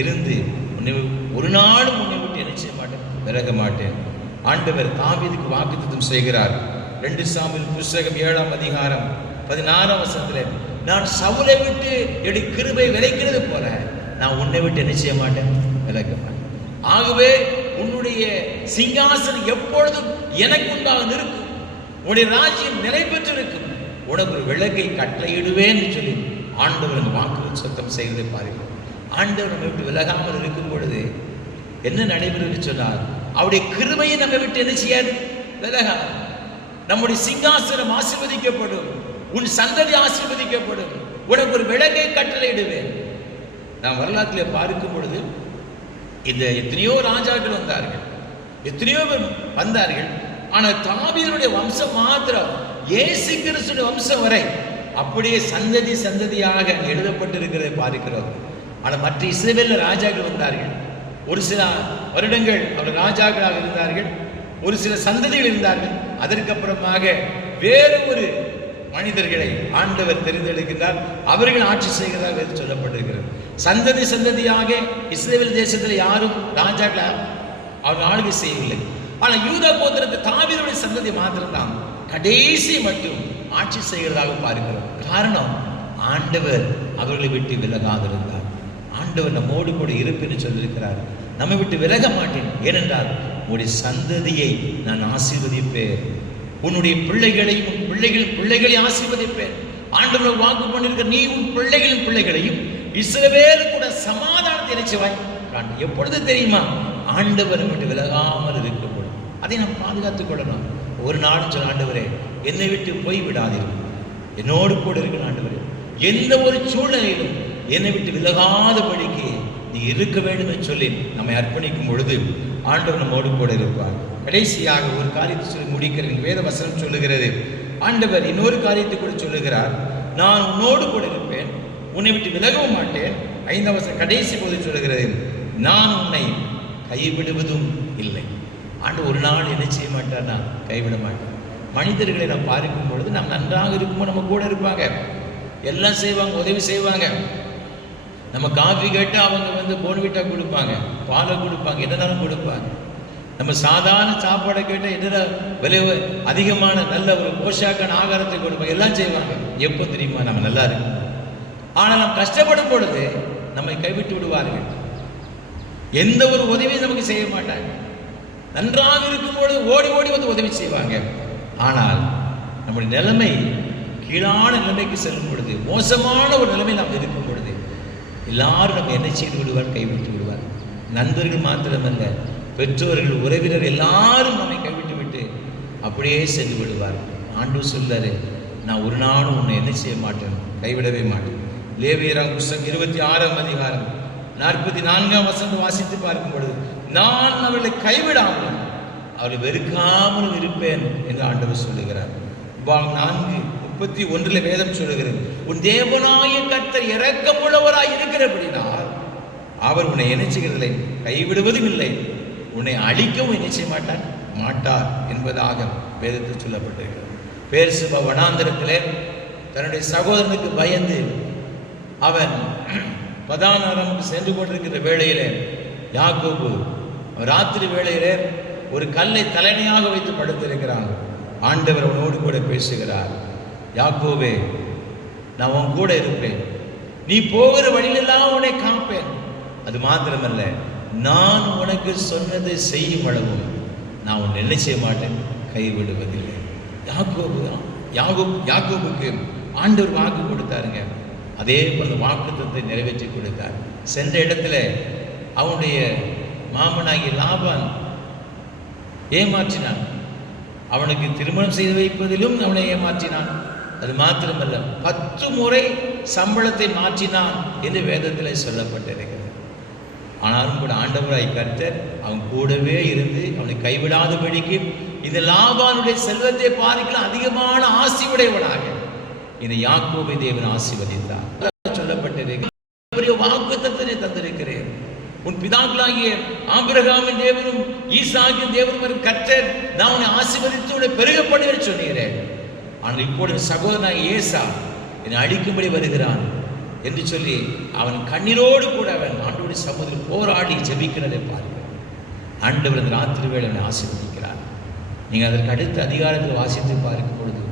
இருந்து உன்னை ஒரு நாளும் உன்னை விட்டு என்ன செய்ய மாட்டேன், விலக மாட்டேன். ஆண்டவர் தாவீதுக்கு வாக்குத்தத்தம் செய்கிறார். 2 சாமுவேல் புத்தகம் 7ஆம் அதிகாரம் 16ஆம் வசனத்திலே, நான் சவுலை விட்டு என்னுடைய கிருபை விலக்கிறது போல நான் உன்னை விட்டு என்ன செய்ய மாட்டேன், விலக மாட்டேன். ஆகவே உன்னுடைய சிங்காசனம் எப்பொழுதும் எனக்கு உண்டாக இருக்கும், உன்னுடைய ராஜ்யம் நிலை பெற்று இருக்கும், உனக்கு ஒரு விளக்கை கட்டளையிடுவேன் சொல்லி ஆண்டவர் வாக்கு சத்தம் செய்வதை பாருங்கள். ஆண்டவர் நம்ம விட்டு விலகாமல் இருக்கும் பொழுது என்ன நடைபெறும் சொன்னால், அவருடைய கிருபையை நம்ம விட்டு என்ன செய்யாது, விலகாது. நம்முடைய சிங்காசனம் ஆசீர்வதிக்கப்படும், உன் சந்ததி ஆசீர்வதிக்கப்படும், உனக்கு ஒரு விளக்கை கட்டளையிடுவேன். நாம் வரலாற்றில் பார்க்கும் பொழுது இந்த எத்தனையோ ராஜாக்கள் வந்தார்கள், எத்தனையோ பேர் வந்தார்கள். ஆனால் தாவீதுடைய வம்சம் மாத்திரம் இயேசு கிறிஸ்துவின் வம்சம் வரை அப்படியே சந்ததி சந்ததியாக எழுதப்பட்டிருக்கிறதை பார்க்கிறோம். ஆனால் மற்ற இஸ்ரவேல் ராஜாக்கள் வந்தார்கள், ஒரு சில வருடங்கள் அவர் ராஜாக்களாக இருந்தார்கள், ஒரு சில சந்ததிகள் இருந்தார்கள். அதற்கப்புறமாக வேறு ஒரு மனிதர்களை ஆண்டவர் தெரிந்தெடுக்கிறார், அவர்கள் ஆட்சி செய்கிறதாக சொல்லப்பட்டிருக்கிறது. சந்ததி சந்ததியாக இஸ்ரவேல் தேசத்தில் யாரும் ராஜாக்கள் அவர் ஆளுகை செய்யவில்லை. ஆனால் யூதா கோத்திரத்தை தாவீதுடைய சந்ததி மாத்திரம்தான் கடைசி மட்டும் ஆட்சி செய்கிறதாக பார்க்கிறோம். காரணம், ஆண்டவர் அவர்களை விட்டு விலகாதிருந்தார். ஆண்டவர் நம்மோடு கூட இருப்பேன்னு சொல்லியிருக்கிறார். நம்மை விட்டு விலக மாட்டேன், ஏனென்றால் உன்னுடைய சந்ததியை நான் ஆசீர்வதிப்பேன், உன்னுடைய பிள்ளைகளையும் உன் பிள்ளைகளின் பிள்ளைகளை ஆசீர்வதிப்பேன். ஆண்டவர் வாக்கு பண்ணிருக்க, நீ உன் பிள்ளைகளின் பிள்ளைகளையும் இஸ்ரவேல் கூட சமாதானத்தை நினைச்சுவாய். எப்பொழுது தெரியுமா, ஆண்டவர் விட்டு விலகாமல் இருக்கப்படும். அதை நாம் பாதுகாத்துக் கொள்ளலாம். ஒரு நாளும் சொல்ல, ஆண்டவரே என்னை விட்டு போய் விடாதீர்கள், என்னோடு கூட இருக்கணும் ஆண்டவரே, எந்த ஒரு சூழ்நிலையிலும் என்னை விட்டு விலகாதபடிக்கு நீ இருக்க வேண்டும் என்று சொல்லி நம்மை அர்ப்பணிக்கும் பொழுது ஆண்டவர் நம்மோடு கூட இருப்பார். கடைசியாக ஒரு காரியத்தை சொல்லி முடிக்கிறேன். வேத வசனம் சொல்லுகிறது, ஆண்டவர் இன்னொரு காரியத்தை கூட சொல்லுகிறார், நான் உன்னோடு கூட இருப்பேன், உன்னை விட்டு விலகவும் மாட்டேன். 5ஆம் வசனம் கடைசி போது சொல்லுகிறது, நான் உன்னை கைவிடுவதும் இல்லை. ஆண்டவர் ஒரு நாள் என்ன செய்ய மாட்டார்னா கைவிட மாட்டார். மனிதர்களை நாம் பார்க்கும் பொழுது நாம் நன்றாக இருக்கும்போது நம்ம கூட இருப்பாங்க, எல்லாம் செய்வாங்க, உதவி செய்வாங்க. நம்ம காஃபி கேட்டால் அவங்க போன்விட்டா கொடுப்பாங்க, பாலை கொடுப்பாங்க, என்னென்னாலும் கொடுப்பாங்க. நம்ம சாதாரண சாப்பாடை கேட்டால் என்ன விலை அதிகமான நல்ல ஒரு போஷாக்கான ஆகாரத்தை கொடுப்பாங்க, எல்லாம் செய்வாங்க. எப்போ தெரியுமா, நம்ம நல்லா இருக்கும். ஆனால் நாம் கஷ்டப்படும் பொழுது நம்மை கைவிட்டு விடுவார்கள், எந்த ஒரு உதவியும் நமக்கு செய்ய மாட்டாங்க. நன்றாக இருக்கும் பொழுது ஓடி ஓடி வந்து உதவி செய்வாங்க. ஆனால் நம்முடைய நிலைமை கீழான நிலைமைக்கு செல்லும் பொழுது, மோசமான ஒரு நிலைமை நாம் இருக்கும் பொழுது எல்லாரும் நம்ம என்ன செய்து விடுவார், கைவிட்டு விடுவார். நண்பர்கள் மாத்திரமல்ல, பெற்றோர்கள், உறவினர் எல்லாரும் நம்மை கைவிட்டு விட்டு அப்படியே சென்று விடுவார். ஆண்டவர் சொல்றாரு, நான் ஒரு நாளும் உன்னை என்ன செய்ய மாட்டேன், கைவிடவே மாட்டேன். லேவியராம் புத்தகம் 26ஆம் அதிகாரம் 44ஆம் வசனம் வாசித்து பார்க்கும் பொழுது, நான் அவர்களை கைவிடாமலும் அவர்களை வெறுக்காமலும் இருப்பேன் என்று ஆண்டவர் சொல்லுகிறார். 4:31 வேதம் சொல்லுகிறது, உன் தேவனாகிய கர்த்தர் இரக்கமுள்ளவராய் இருக்கிறபடினால் அவர் உன்னை என்ன செய்கிறதில்லை, கைவிடுவதும் இல்லை, உன்னை அழிக்கவும் என்ன செய்ய மாட்டார் என்பதாக வேதத்தில் சொல்லப்பட்டிருக்கிறது. பேர்சுபா வனாந்தரத்திலே தன்னுடைய சகோதரனுக்கு பயந்து அவன் பதானரமுக்கு சென்று கொண்டிருக்கிற வேளையில யாக்கோபு ராத்திரி வேளையில ஒரு கல்லை தலைமையாக வைத்து படுத்திருக்கிறான். ஆண்டவர் அவனோடு கூட பேசுகிறார். யாக்கோபே, நான் உன் கூட இருப்பேன், நீ போகிற வழியிலெல்லாம் உன்னை காப்பேன். அது மாத்திரமல்ல, நான் உனக்கு சொன்னதை செய்யும் அளவும் நான் உன்னை என்ன செய்ய மாட்டேன், கைவிடுவதில்லை. யாக்கோபுக்கு ஆண்டவர் வாக்கு கொடுத்தாருங்க. அதே போல வாக்குத்தத்தை நிறைவேற்றி கொடுத்தார். சென்ற இடத்துல அவனுடைய மாமனாகிய லாபான் ஏமாற்றினான். அவனுக்கு திருமணம் செய்து வைப்பதிலும் அவனை ஏமாற்றினான். அது மாத்திரமல்ல, 10 முறை சம்பளத்தை மாற்றினான் என்று வேதத்தில் சொல்லப்பட்டிருக்கிறது. ஆனாலும் கூட ஆண்டவராய் கர்த்தர் அவன் கூடவே இருந்து அவனை கைவிடாதபடிக்கு இந்த லாபானுடைய செல்வத்தை பார்க்கலாம் அதிகமான ஆசி உடையவனாக இந்த யாக்கோபை தேவன் ஆசீர்வதித்தார். சொல்லப்பட்டிருக்கிறது, வாக்குத்தத்தத்தை தந்திருக்கிறேன். உன் பிதாக்களாகிய ஆபிரகாமின் தேவனும் ஈசாக்கின் தேவனும் கர்த்தர் நான் உன்னை ஆசீர்வதித்து உன்னை பெருக பண்ணுவேன் சொன்னீரேன். ஆனால் இப்போது சகோதரனாகிய ஏசா என்னை அழிக்கும்படி வருகிறான் என்று சொல்லி அவன் கண்ணீரோடு கூட அவன் ஆண்டவருடைய சமூகத்தில் போராடி ஜெபிக்கிறதை பார்க்க ஆண்டவர் அந்த ராத்திரி வேளை ஆசீர்வதிக்கிறார். நீங்கள் அதற்கு அடுத்த அதிகாரத்தில் வாசித்து பார்க்கும் பொழுது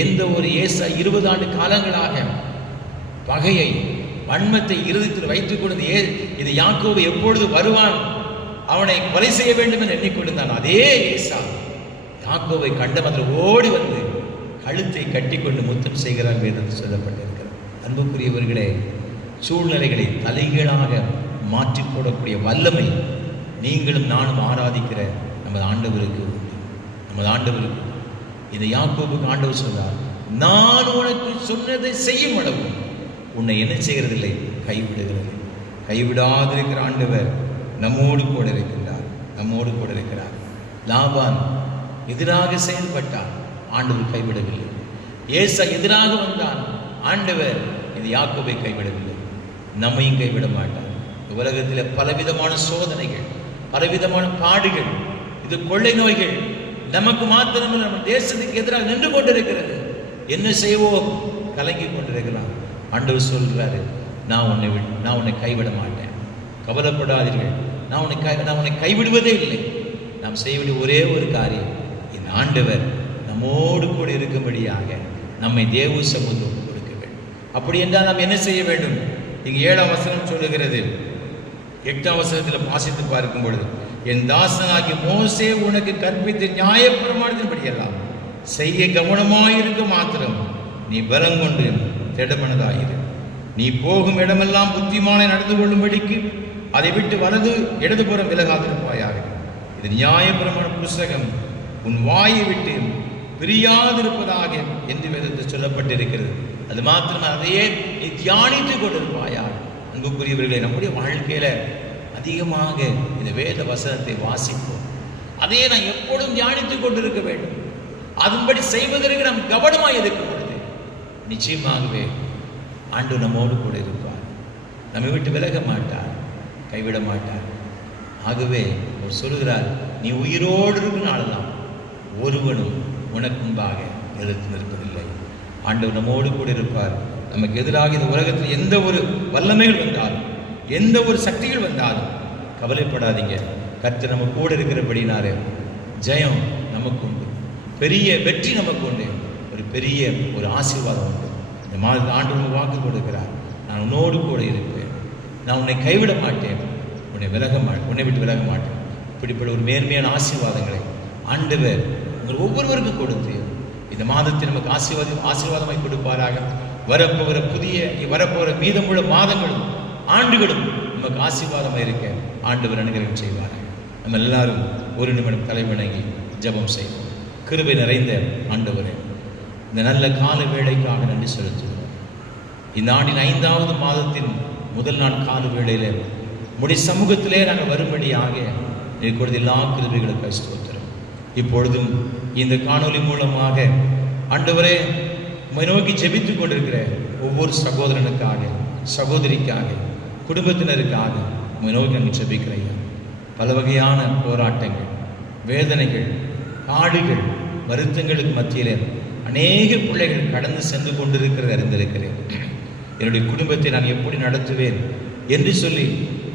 எந்த ஒரு ஏசா 20 ஆண்டு காலங்களாக பகையை வன்மத்தை இருதயத்தில் வைத்துக் கொண்டு இது யாக்கோபு எப்பொழுது வருவான், அவனை கொலை செய்ய வேண்டும் என்று எண்ணிக்கொண்டிருந்தான். அதே ஏசா யாக்கோபை கண்ட மாதிரி ஓடி வந்து கழுத்தை கட்டி கொண்டு முத்தம் செய்கிறார் வேதத்தில் சொல்லப்பட்டிருக்கிறது. அன்புக்குரியவர்களே, சூழ்நிலைகளை தலைகீழாக மாற்றி போடக்கூடிய வல்லமை நீங்களும் நானும் ஆராதிக்கிற நமது ஆண்டவருக்கு இந்த யாக்கோபுக்கு ஆண்டவர் சொன்னார், நான் உனக்கு சொன்னதை செய்யும் அளவு உன்னை என்ன செய்கிறதில்லை, கைவிடாதிருக்கிற ஆண்டவர் நம்மோடு கூட இருக்கிறார். லாபான் எதிராக செயல்பட்டான், ஆண்டவர் கைவிடவில்லை. ஏசா எதிராக வந்தான், ஆண்டவர் இந்த யாக்கோபை கைவிடவில்லை. நம்மையும் கைவிட மாட்டார். உலகத்தில் பலவிதமான சோதனைகள், பலவிதமான பாடுகள், இது கொள்ளை நோய்கள் நமக்கு மாத்திரமில்லை, நம்ம தேசத்துக்கு எதிராக நின்று கொண்டிருக்கிறது. என்ன செய்வோம், கலங்கி கொண்டிருக்கலாம். ஆண்டவர் சொல்கிறாரு, நான் உன்னை கைவிட மாட்டேன், கவலைப்படாதீர்கள், நான் உன்னை கைவிடுவதே இல்லை. நாம் செய்ய வேண்டிய ஒரே ஒரு காரியம், இந்த ஆண்டவர் நம்மோடு கூட இருக்கும்படியாக நம்மை தேவ சமூகம் கொடுக்க வேண்டும். அப்படி என்றால் நாம் என்ன செய்ய வேண்டும்? இங்கு 7ஆம் வசனம் சொல்லுகிறது. 8ஆம் வசனத்தில் வாசித்து பார்க்கும் பொழுது, என் தாசனாகி மோசே உனக்கு கற்பித்த நியாயப்பிரமாணத்தின்படியெல்லாம் செய்ய கவனமாயிருக்க மாத்திரம் நீ பலங்கொண்டு திடமனதாயிரு. நீ போகும் இடமெல்லாம் புத்திமானை நடந்து கொள்ளும்படிக்கு அதை விட்டு வலது இடதுபுறம் விலகாதிருப்பாயாக. இது நியாயப்பிரமாண புஸ்தகம் உன் வாயை விட்டு பிரியாதிருப்பதாக என்று வேதத்தில் சொல்லப்பட்டிருக்கிறது. அது மாத்திரம் அதையே நீ தியானித்துக் கொண்டிருப்பாயாக. அன்புக்குரியவர்களே, நம்முடைய வாழ்க்கையில அதிகமாக இந்த வேத வசனத்தை வாசிப்போம். அதையே நான் எப்பொழுதும் தியானித்துக் கொண்டிருக்க வேண்டும். அதன்படி செய்வதற்கு நாம் கவனமாக இருக்கும் பொழுது நிச்சயமாகவே ஆண்டவர் நம்மோடு கூட இருப்பார். நம்மை விட்டு விலக மாட்டார், கைவிட மாட்டார். ஆகவே அவர் சொல்கிறார், நீ உயிரோடு இருக்கும் நாளெல்லாம் ஒருவனும் உனக்கு முன்பாக எதிர்த்து நிற்பதில்லை. ஆண்டவர் நம்மோடு கூட இருப்பார். நமக்கு எதிராக இந்த உலகத்தில் எந்த ஒரு வல்லமைகள் வந்தாலும், எந்த ஒரு சக்திகள் வந்தாலும் கவலைப்படாதீங்க. கர்த்தர் நம்ம கூட இருக்கிறபடினாலே ஜெயம் நமக்கு உண்டு, பெரிய வெற்றி நமக்கு உண்டு, ஒரு பெரிய ஒரு ஆசீர்வாதம் உண்டு. இந்த மாதத்தில் ஆண்டவர் வாக்கு கொடுக்கிறார், நான் உன்னோடு கூட இருப்பேன், நான் உன்னை கைவிட மாட்டேன், உன்னை விட்டு விலக மாட்டேன். இப்படிப்பட்ட ஒரு மேன்மையான ஆசீர்வாதங்களை ஆண்டவர் உங்கள் ஒவ்வொருவருக்கும் கொடுத்து இந்த மாதத்தில் நமக்கு ஆசீர்வாதமாய் கொடுப்பாராக. வரப்போகிற மீதமுள்ள மாதங்களும் ஆண்டுகளும் நமக்கு ஆசீர்வாதமாக இருக்க ஆண்டவர் அனுகிரகம் செய்வார். நம்ம எல்லாரும் ஒரு நிமிடம் தலைவணங்கி ஜெபம் செய்வோம். கிருபை நிறைந்த ஆண்டவரே, இந்த நல்ல கால வேளைக்காக நன்றி செலுத்துகிறோம். இந்த ஆண்டின் 5வது மாதத்தின் முதல் நாள் கால வேளையிலே உம்முடைய சமூகத்திலே நாங்கள் வரும்படியாக நீ கொடுத்த எல்லா கிருபைகளுக்கு ஸ்தோத்திரம். இப்பொழுதும் இந்த காணொலி மூலமாக ஆண்டவரே உம்மை நோக்கி ஜெபித்துக் கொண்டிருக்கிற ஒவ்வொரு சகோதரனுக்காக, சகோதரிக்காக, குடும்பத்தினருக்காக உம்மை நோக்கி நாங்கள் ஜெபிக்கிறேன். பல வகையான போராட்டங்கள், வேதனைகள், பாடுகள், வருத்தங்களுக்கு மத்தியிலே அநேக பிள்ளைகள் கடந்து சென்று கொண்டிருக்கிறத அறிந்திருக்கிறேன். என்னுடைய குடும்பத்தை நான் எப்படி நடத்துவேன் என்று சொல்லி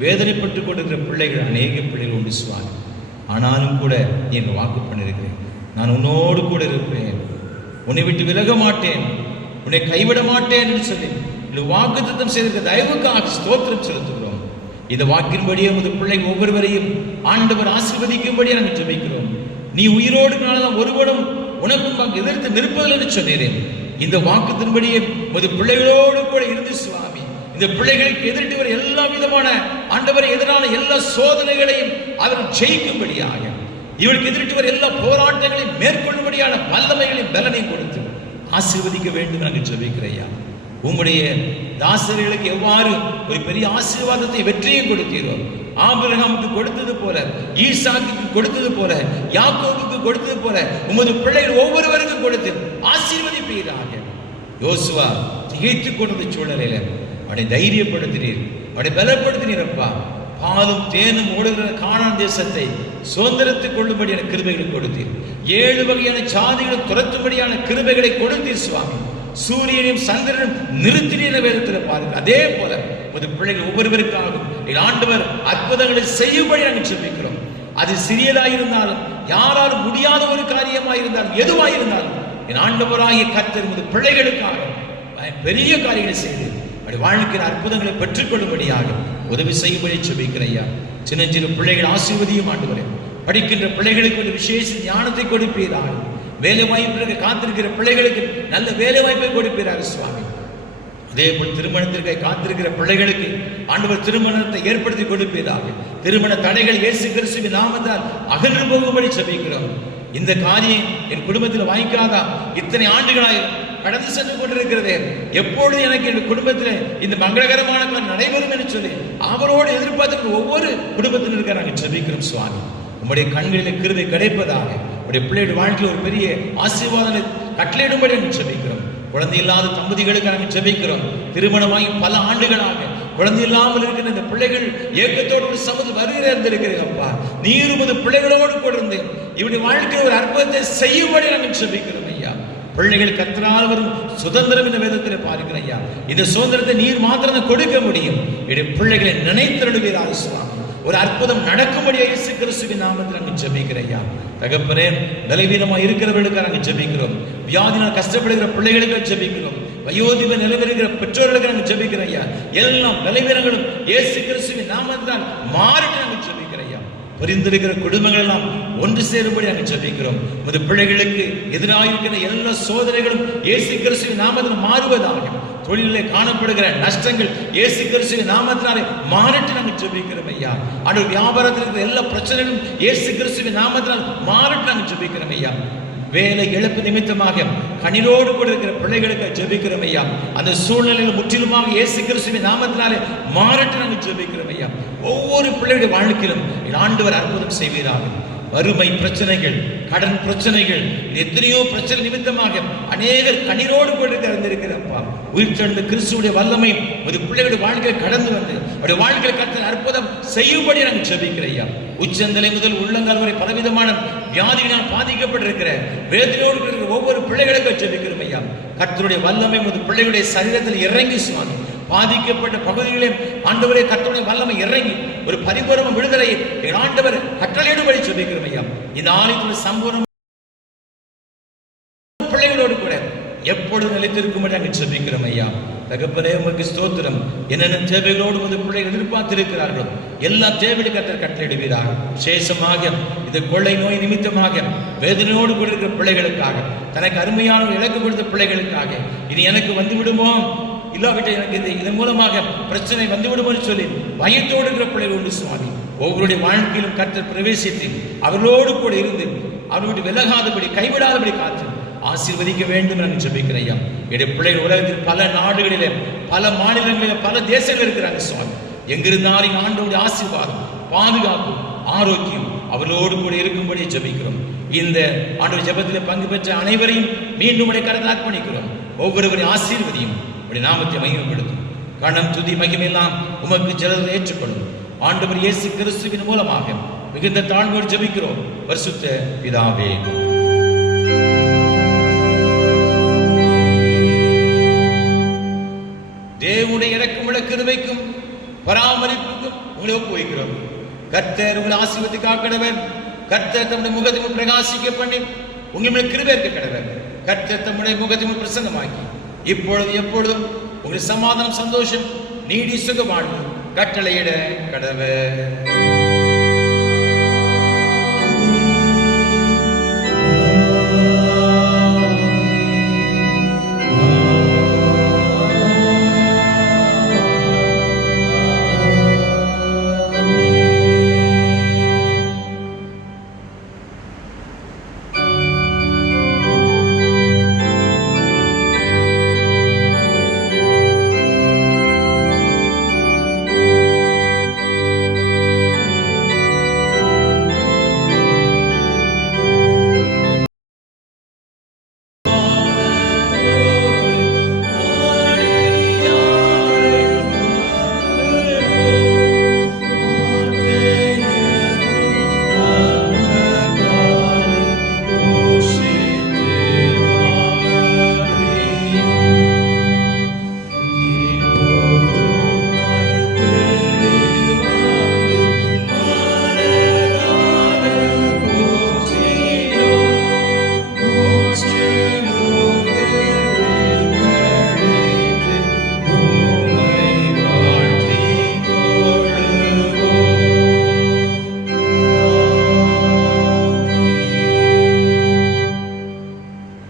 வேதனைப்பட்டு கொண்டிருக்கிற பிள்ளைகள் அநேக பிள்ளைகள் உண்டு சுவாமி. ஆனாலும் கூட நீ என்னை வாக்கு பண்ணியிருக்கிறேன், நான் உன்னோடு கூட இருப்பேன், உன்னை விட்டு விலக மாட்டேன், உன்னை கைவிட மாட்டேன் என்று சொல்லி வாக்குத்தத்தம் செய்திருக்க தயவுக்காக ஸ்தோத்திரம் செலுத்துகிறோம். இந்த வாக்கின்படியே உமது பிள்ளைகள் ஒவ்வொருவரையும் ஆண்டவர் ஆசீர்வதிக்கும்படியே நாங்கள் ஜெபிக்கிறோம். நீ உயிரோடு நாளெல்லாம் ஒருவனும் உனக்கும் எதிர்த்து நிற்பதில்லை என்று சொன்னீரேன். இந்த வாக்குத்தின்படியே உமது பிள்ளைகளோடு கூட இருந்து சுவாமி, இந்த பிள்ளைகளுக்கு எதிர்த்து வர எல்லா விதமான ஆண்டவரை எதிரான எல்லா சோதனைகளையும் அவர் ஜெயிக்கும்படியாக, இவளுக்கு எதிர்த்து வர எல்லா போராட்டங்களையும் மேற்கொள்ளும்படியான வல்லமைகளையும் பலனையும் கொடுத்து ஆசீர்வதிக்க வேண்டும் என்று ஜெபிக்கிறையா. உம்முடைய தாசர்களுக்கு எவ்வாறு ஒரு பெரிய ஆசீர்வாதத்தை வெற்றியும் கொடுத்தீரோ, ஆபிரகாமுக்கு கொடுத்தது போல, ஈசாக்குக்கு கொடுத்தது போல, யாக்கோபுக்கு கொடுத்தது போல உமது பிள்ளைகள் ஒவ்வொருவருக்கும் கொடுத்து ஆசீர்வதிப்பீராக. யோசுவா திகைத்துக் கொண்ட சூழ்நிலையில அவனை தைரியப்படுத்தினீர், அவனை பலப்படுத்தினீர். அப்பா, பாலும் தேனும் ஓடுகிற கானான் தேசத்தை சுதந்திரத்துக் கொள்ளும்படியான கிருபைகளை கொடுத்தீர். 7 வகையான சாதிகளை துரத்தும்படியான கிருபைகளை கொடுத்தீர் சுவாமி. சூரியனையும் சந்திரனும் நிறுத்தினீர் வேதத்தில் பாருங்கள். அதே போல ஒரு பிள்ளைகள் ஒவ்வொருவருக்காகவும் ஆண்டவர் அற்புதங்களை செய்யும்படி நாங்கள் ஜெபிக்கிறோம். அது சிறியதாயிருந்தாலும், யாராலும் முடியாத ஒரு காரியமாயிருந்தாலும், எதுவாயிருந்தாலும் என் ஆண்டவராகிய கர்த்தர் உமது பிள்ளைகளுக்காக பெரிய காரியங்களை செய்து அப்படி வாழ்க்கையில் அற்புதங்களை பெற்றுக்கொள்ளும்படியாக உதவி செய்யும்படி ஜெபிக்கிறையா. சின்ன சின்ன பிள்ளைகள் ஆசீர்வதியும் ஆண்டவரே. படிக்கின்ற பிள்ளைகளுக்கு ஒரு விசேஷ ஞானத்தை கொடுப்பீராக. வேலை வாய்ப்பிற்கு காத்திருக்கிற பிள்ளைகளுக்கு நல்ல வேலை வாய்ப்பை கொடுப்பீராக சுவாமி. அதே போல் திருமணத்திற்கு காத்திருக்கிற பிள்ளைகளுக்கு ஆண்டவர் திருமணத்தை ஏற்படுத்தி கொடுப்பீராக. திருமண தடைகள் இயேசு கிறிஸ்துவின் நாமத்தால் அகன்று போகும்படி ஜெபிக்கிறோம். இந்த காரியம் என் குடும்பத்தில் வாய்க்காதா, இத்தனை ஆண்டுகளாக கடந்து சென்று கொண்டிருக்கிறதே, எப்பொழுது எனக்கு என் குடும்பத்தில் இந்த மங்களகரமான நடைபெறும் என்று சொல்லி அவரோடு எதிர்பார்த்து ஒவ்வொரு குடும்பத்தினருக்கு நாங்கள் ஜெபிக்கிறோம் சுவாமி. உங்களுடைய கண்களில் கிருபை கிடைப்பதாக, உடைய பிள்ளைகளுடைய வாழ்க்கையில் ஒரு பெரிய ஆசீர்வாதங்களை கட்டளையிடும்படி நாங்கள் ஜெபிக்கிறோம். குழந்தை இல்லாத தம்பதிகளுக்கு நாங்கள் ஜெபிக்கிறோம். திருமணமாகி பல ஆண்டுகளாக குழந்தை இல்லாமல் இருக்கிற இந்த பிள்ளைகள் ஏக்கத்தோடு ஒரு சமூகத்தில் வருகிற இருந்திருக்கிறீங்கப்பா. நீர் உமது பிள்ளைகளோடு கொடுந்து இவருடைய வாழ்க்கையில் ஒரு அற்புதத்தை செய்யும்படி நாங்கள் ஜெபிக்கிறோம் ஐயா. பிள்ளைகள் கர்த்தரால் வரும் சுதந்திரம் இந்த வேதத்தில் பார்க்கிறேன் ஐயா. இந்த சுதந்திரத்தை நீர் மாத்திரம் கொடுக்க முடியும். என்னுடைய பிள்ளைகளை நினைத்திருடுவீராக சுவாமி. ஒரு அற்புதம் நடக்கும்படியாக இயேசு கிறிஸ்துவின் நாமத்தில் நாங்கள் ஜெபிக்கிறோம் ஐயா. தகப்பனே, பலவீனமாக இருக்கிறவர்களுக்கு நாங்கள் ஜெபிக்கிறோம். வியாதினால் கஷ்டப்படுகிற பிள்ளைகளுக்கு ஜெபிக்கிறோம். வயோதிப நிலைமைகிற பெற்றோர்களுக்கு நாங்கள் ஜெபிக்கிறோம் ஐயா. எல்லாம் பலவீனங்களும் இயேசு கிறிஸ்துவின் நாமத்தில் மாறிட்டு நாங்கள் ஜெபிக்கிறோம் ஐயா. புரிந்திருக்கிற குடும்பங்கள் எல்லாம் ஒன்று சேரும்படி நாங்கள் ஜெபிக்கிறோம். உமது பிள்ளைகளுக்கு எதிராக இருக்கிற எல்லா சோதனைகளும் இயேசு கிறிஸ்துவின் நாமத்தில் மாறுவதாக. தொழிலில் காணப்படுகிற நஷ்டங்கள் இயேசு கிறிஸ்துவின் நாமத்தினாலே மாறட்டு நாங்கள் ஜெபிக்கிறோம் ஐயா. அது வியாபாரத்தில் இருக்கிற எல்லா பிரச்சனைகளும் இயேசு கிறிஸ்துவின் நாமத்தினால் மாறட்டு நாங்கள் ஜெபிக்கிறோம் ஐயா. வேலை இழப்பு நிமித்தமாக கண்ணீரோடு கூட இருக்கிற பிள்ளைகளுக்கு ஜெபிக்கிறோம் ஐயா. அந்த சூழ்நிலையில் முற்றிலுமாக இயேசு கிறிஸ்துவின் நாமத்தினாலே மாறட்டு நாங்கள் ஜெபிக்கிறோம் ஐயா. ஒவ்வொரு பிள்ளைகளுடைய வாழ்க்கையிலும் ஆண்டவர் அற்புதம் செய்வீராக. வறுமை பிரச்சனைகள், கடன் பிரச்சனைகள், எத்தனையோ பிரச்சனை நிமித்தமாக அநேகர் கண்ணீரோடு கூட இருந்திருக்கிறப்பா. உயிர்த்தெழுந்த கிறிஸ்துவுடைய வல்லமை ஒரு பிள்ளைகளுடைய வாழ்க்கையை கடந்து வந்து அவருடைய வாழ்க்கையில் கர்த்தர் அற்புதம் செய்யும்படி நாங்கள் ஜெபிக்கிறோம். உச்சந்தலை முதல் உள்ளங்கால் வரை பலவிதமான வியாதிகளால் பாதிக்கப்பட்டிருக்கிற வேதனையோடு இருக்கிற ஒவ்வொரு பிள்ளைகளுக்கும் ஜெபிக்கிறோம் ஐயா. கர்த்தருடைய வல்லமை ஒரு பிள்ளைகளுடைய சரீரத்தில் இறங்கி சுவாமி, பாதிக்கப்பட்ட பகுதிகளே ஆண்டவரே கர்த்தருடைய வல்லமை இறங்கி ஒரு பரிபூரண விடுதலையை என் ஆண்டவர் கட்டளையிடும்படி ஜெபிக்கிறோம் ஐயா. இந்த ஆலயத்தில் சம்பூர்ண பிள்ளைகளோடு கூட எப்பொழுது நிலைத்திருக்கும்படி நாங்கள் ஜெபிக்கிறோம் ஐயா. தகப்பனே, உமக்கு ஸ்தோத்திரம். என்னென்ன தேவைகளோடு வந்து பிள்ளைகள் எதிர்பார்த்திருக்கிறார்களோ எல்லா தேவைகளும் கர்த்தர் கட்டளையிடுவீராக. விசேஷமாக இந்த கொள்ளை நோய் நிமித்தமாக வேதனையோடு கூட இருக்கிற பிள்ளைகளுக்காக, தனக்கு அருமையான இலக்கு கொடுத்த பிள்ளைகளுக்காக, இனி எனக்கு வந்து விடுமோ, இல்லாவிட்ட எனக்கு இதன் மூலமாக பிரச்சனை வந்துவிடும் சொல்லி பயத்தோடு இருக்கிற பிள்ளைகள் உண்டு சுவாமி. ஒவ்வொருடைய வாழ்க்கையிலும் கர்த்தர் பிரவேசித்து அவர்களோடு கூட இருந்து அவர்களுடைய விலகாதபடி கைவிடாதபடி காத்து ஆசீர்வதிக்க வேண்டும் என்று ஜெபிக்கிறேன் ஐயா. என்னுடைய பிள்ளைகள் உலகத்தில் பல நாடுகளிலே, பல மாநிலங்களிலே, பல தேசங்கள் இருக்கிறாங்க சுவாமி. எங்கிருந்தாலும் ஆண்டவருடைய ஆசீர்வாதம், பாதுகாப்பு, ஆரோக்கியம் அவர்களோடு கூட இருக்கும்படி ஜெபிக்கிறோம். இந்த ஆண்டவர் ஜெபத்தில் பங்கு பெற்ற அனைவரையும் மீண்டும் கருத்தில் அர்ப்பணிக்கிறோம். ஒவ்வொருவரையும் ஆசீர்வதியும் நாமத்தை மகிமைப்படுத்தும். கணம் துதி மகிமையெல்லாம் உமக்கு ஜெபத்தை ஏற்றுக்கொள்ளும். ஆண்டவர் இயேசு கிறிஸ்துவின் மூலமாக மிகுந்த தாழ்வோடு ஜெபிக்கிறோம் பரிசுத்த பிதாவே. பராமரிப்புக்கும் உங்களை ஒப்புவிக்கிறோம். கர்த்தர் உங்களை ஆசீர்வதிக்க கடவர். கர்த்தர் தம்முடைய முகத்தை பிரகாசிக்க பண்ணி உங்கள் கிருபை இருக்க கடவர். கர்த்தர் தம்முடைய முகத்தை பிரசன்னமாக்கி இப்பொழுது எப்பொழுதும் உங்களுக்கு சமாதானம், சந்தோஷம், நீடி சுக வாழ்வு கட்டளையிட கடவர்.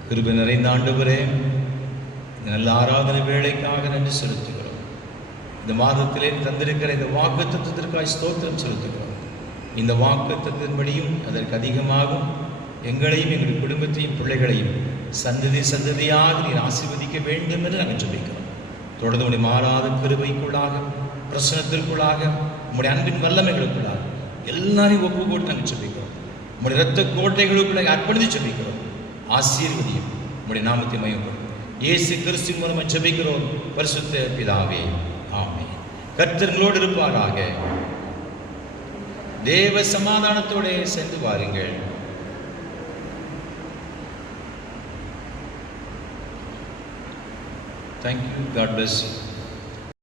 கிருபை நிறைந்த ஆண்டவரே, நல்ல ஆராதனை வேளைக்காக நன்றி செலுத்துகிறோம். இந்த மாதத்திலே தந்திருக்கிற இந்த வாக்குத்தத்தத்திற்காக ஸ்தோத்திரம் செலுத்துகிறோம். இந்த வாக்குத்தத்தின்படியும் அதற்கு அதிகமாகும் எங்களையும் எங்கள் குடும்பத்தையும் பிள்ளைகளையும் சந்ததி சந்ததியாக நீர் ஆசீர்வதிக்க வேண்டும் என்று நாங்கள் சொல்லிக்கிறோம். தொடர்ந்து உடைய மாறாத கிருபைக்குள்ளாக, பிரசனத்திற்குள்ளாக, உங்களுடைய அன்பின் வல்லமைகளுக்குள்ளாக எல்லாரையும் ஒப்பு போட்டு நாங்கள் சொல்லிக்கிறோம். உங்களுடைய இரத்த கோட்டைகளுக்குள்ளாக அர்ப்பணித்து சொல்லிக்கிறோம். ஆசீர்வதியும் உம்முடைய நாமத்தை மகிமைப்படும். இயேசு கிறிஸ்துவின் மூலமாக ஜெபிக்கிறோம் பரிசுத்த பிதாவே, ஆமென். கர்த்தர்களோடு இருப்பாராக. தேவ சமாதானத்தோடு சென்று வாருங்கள். Thank you. God bless you.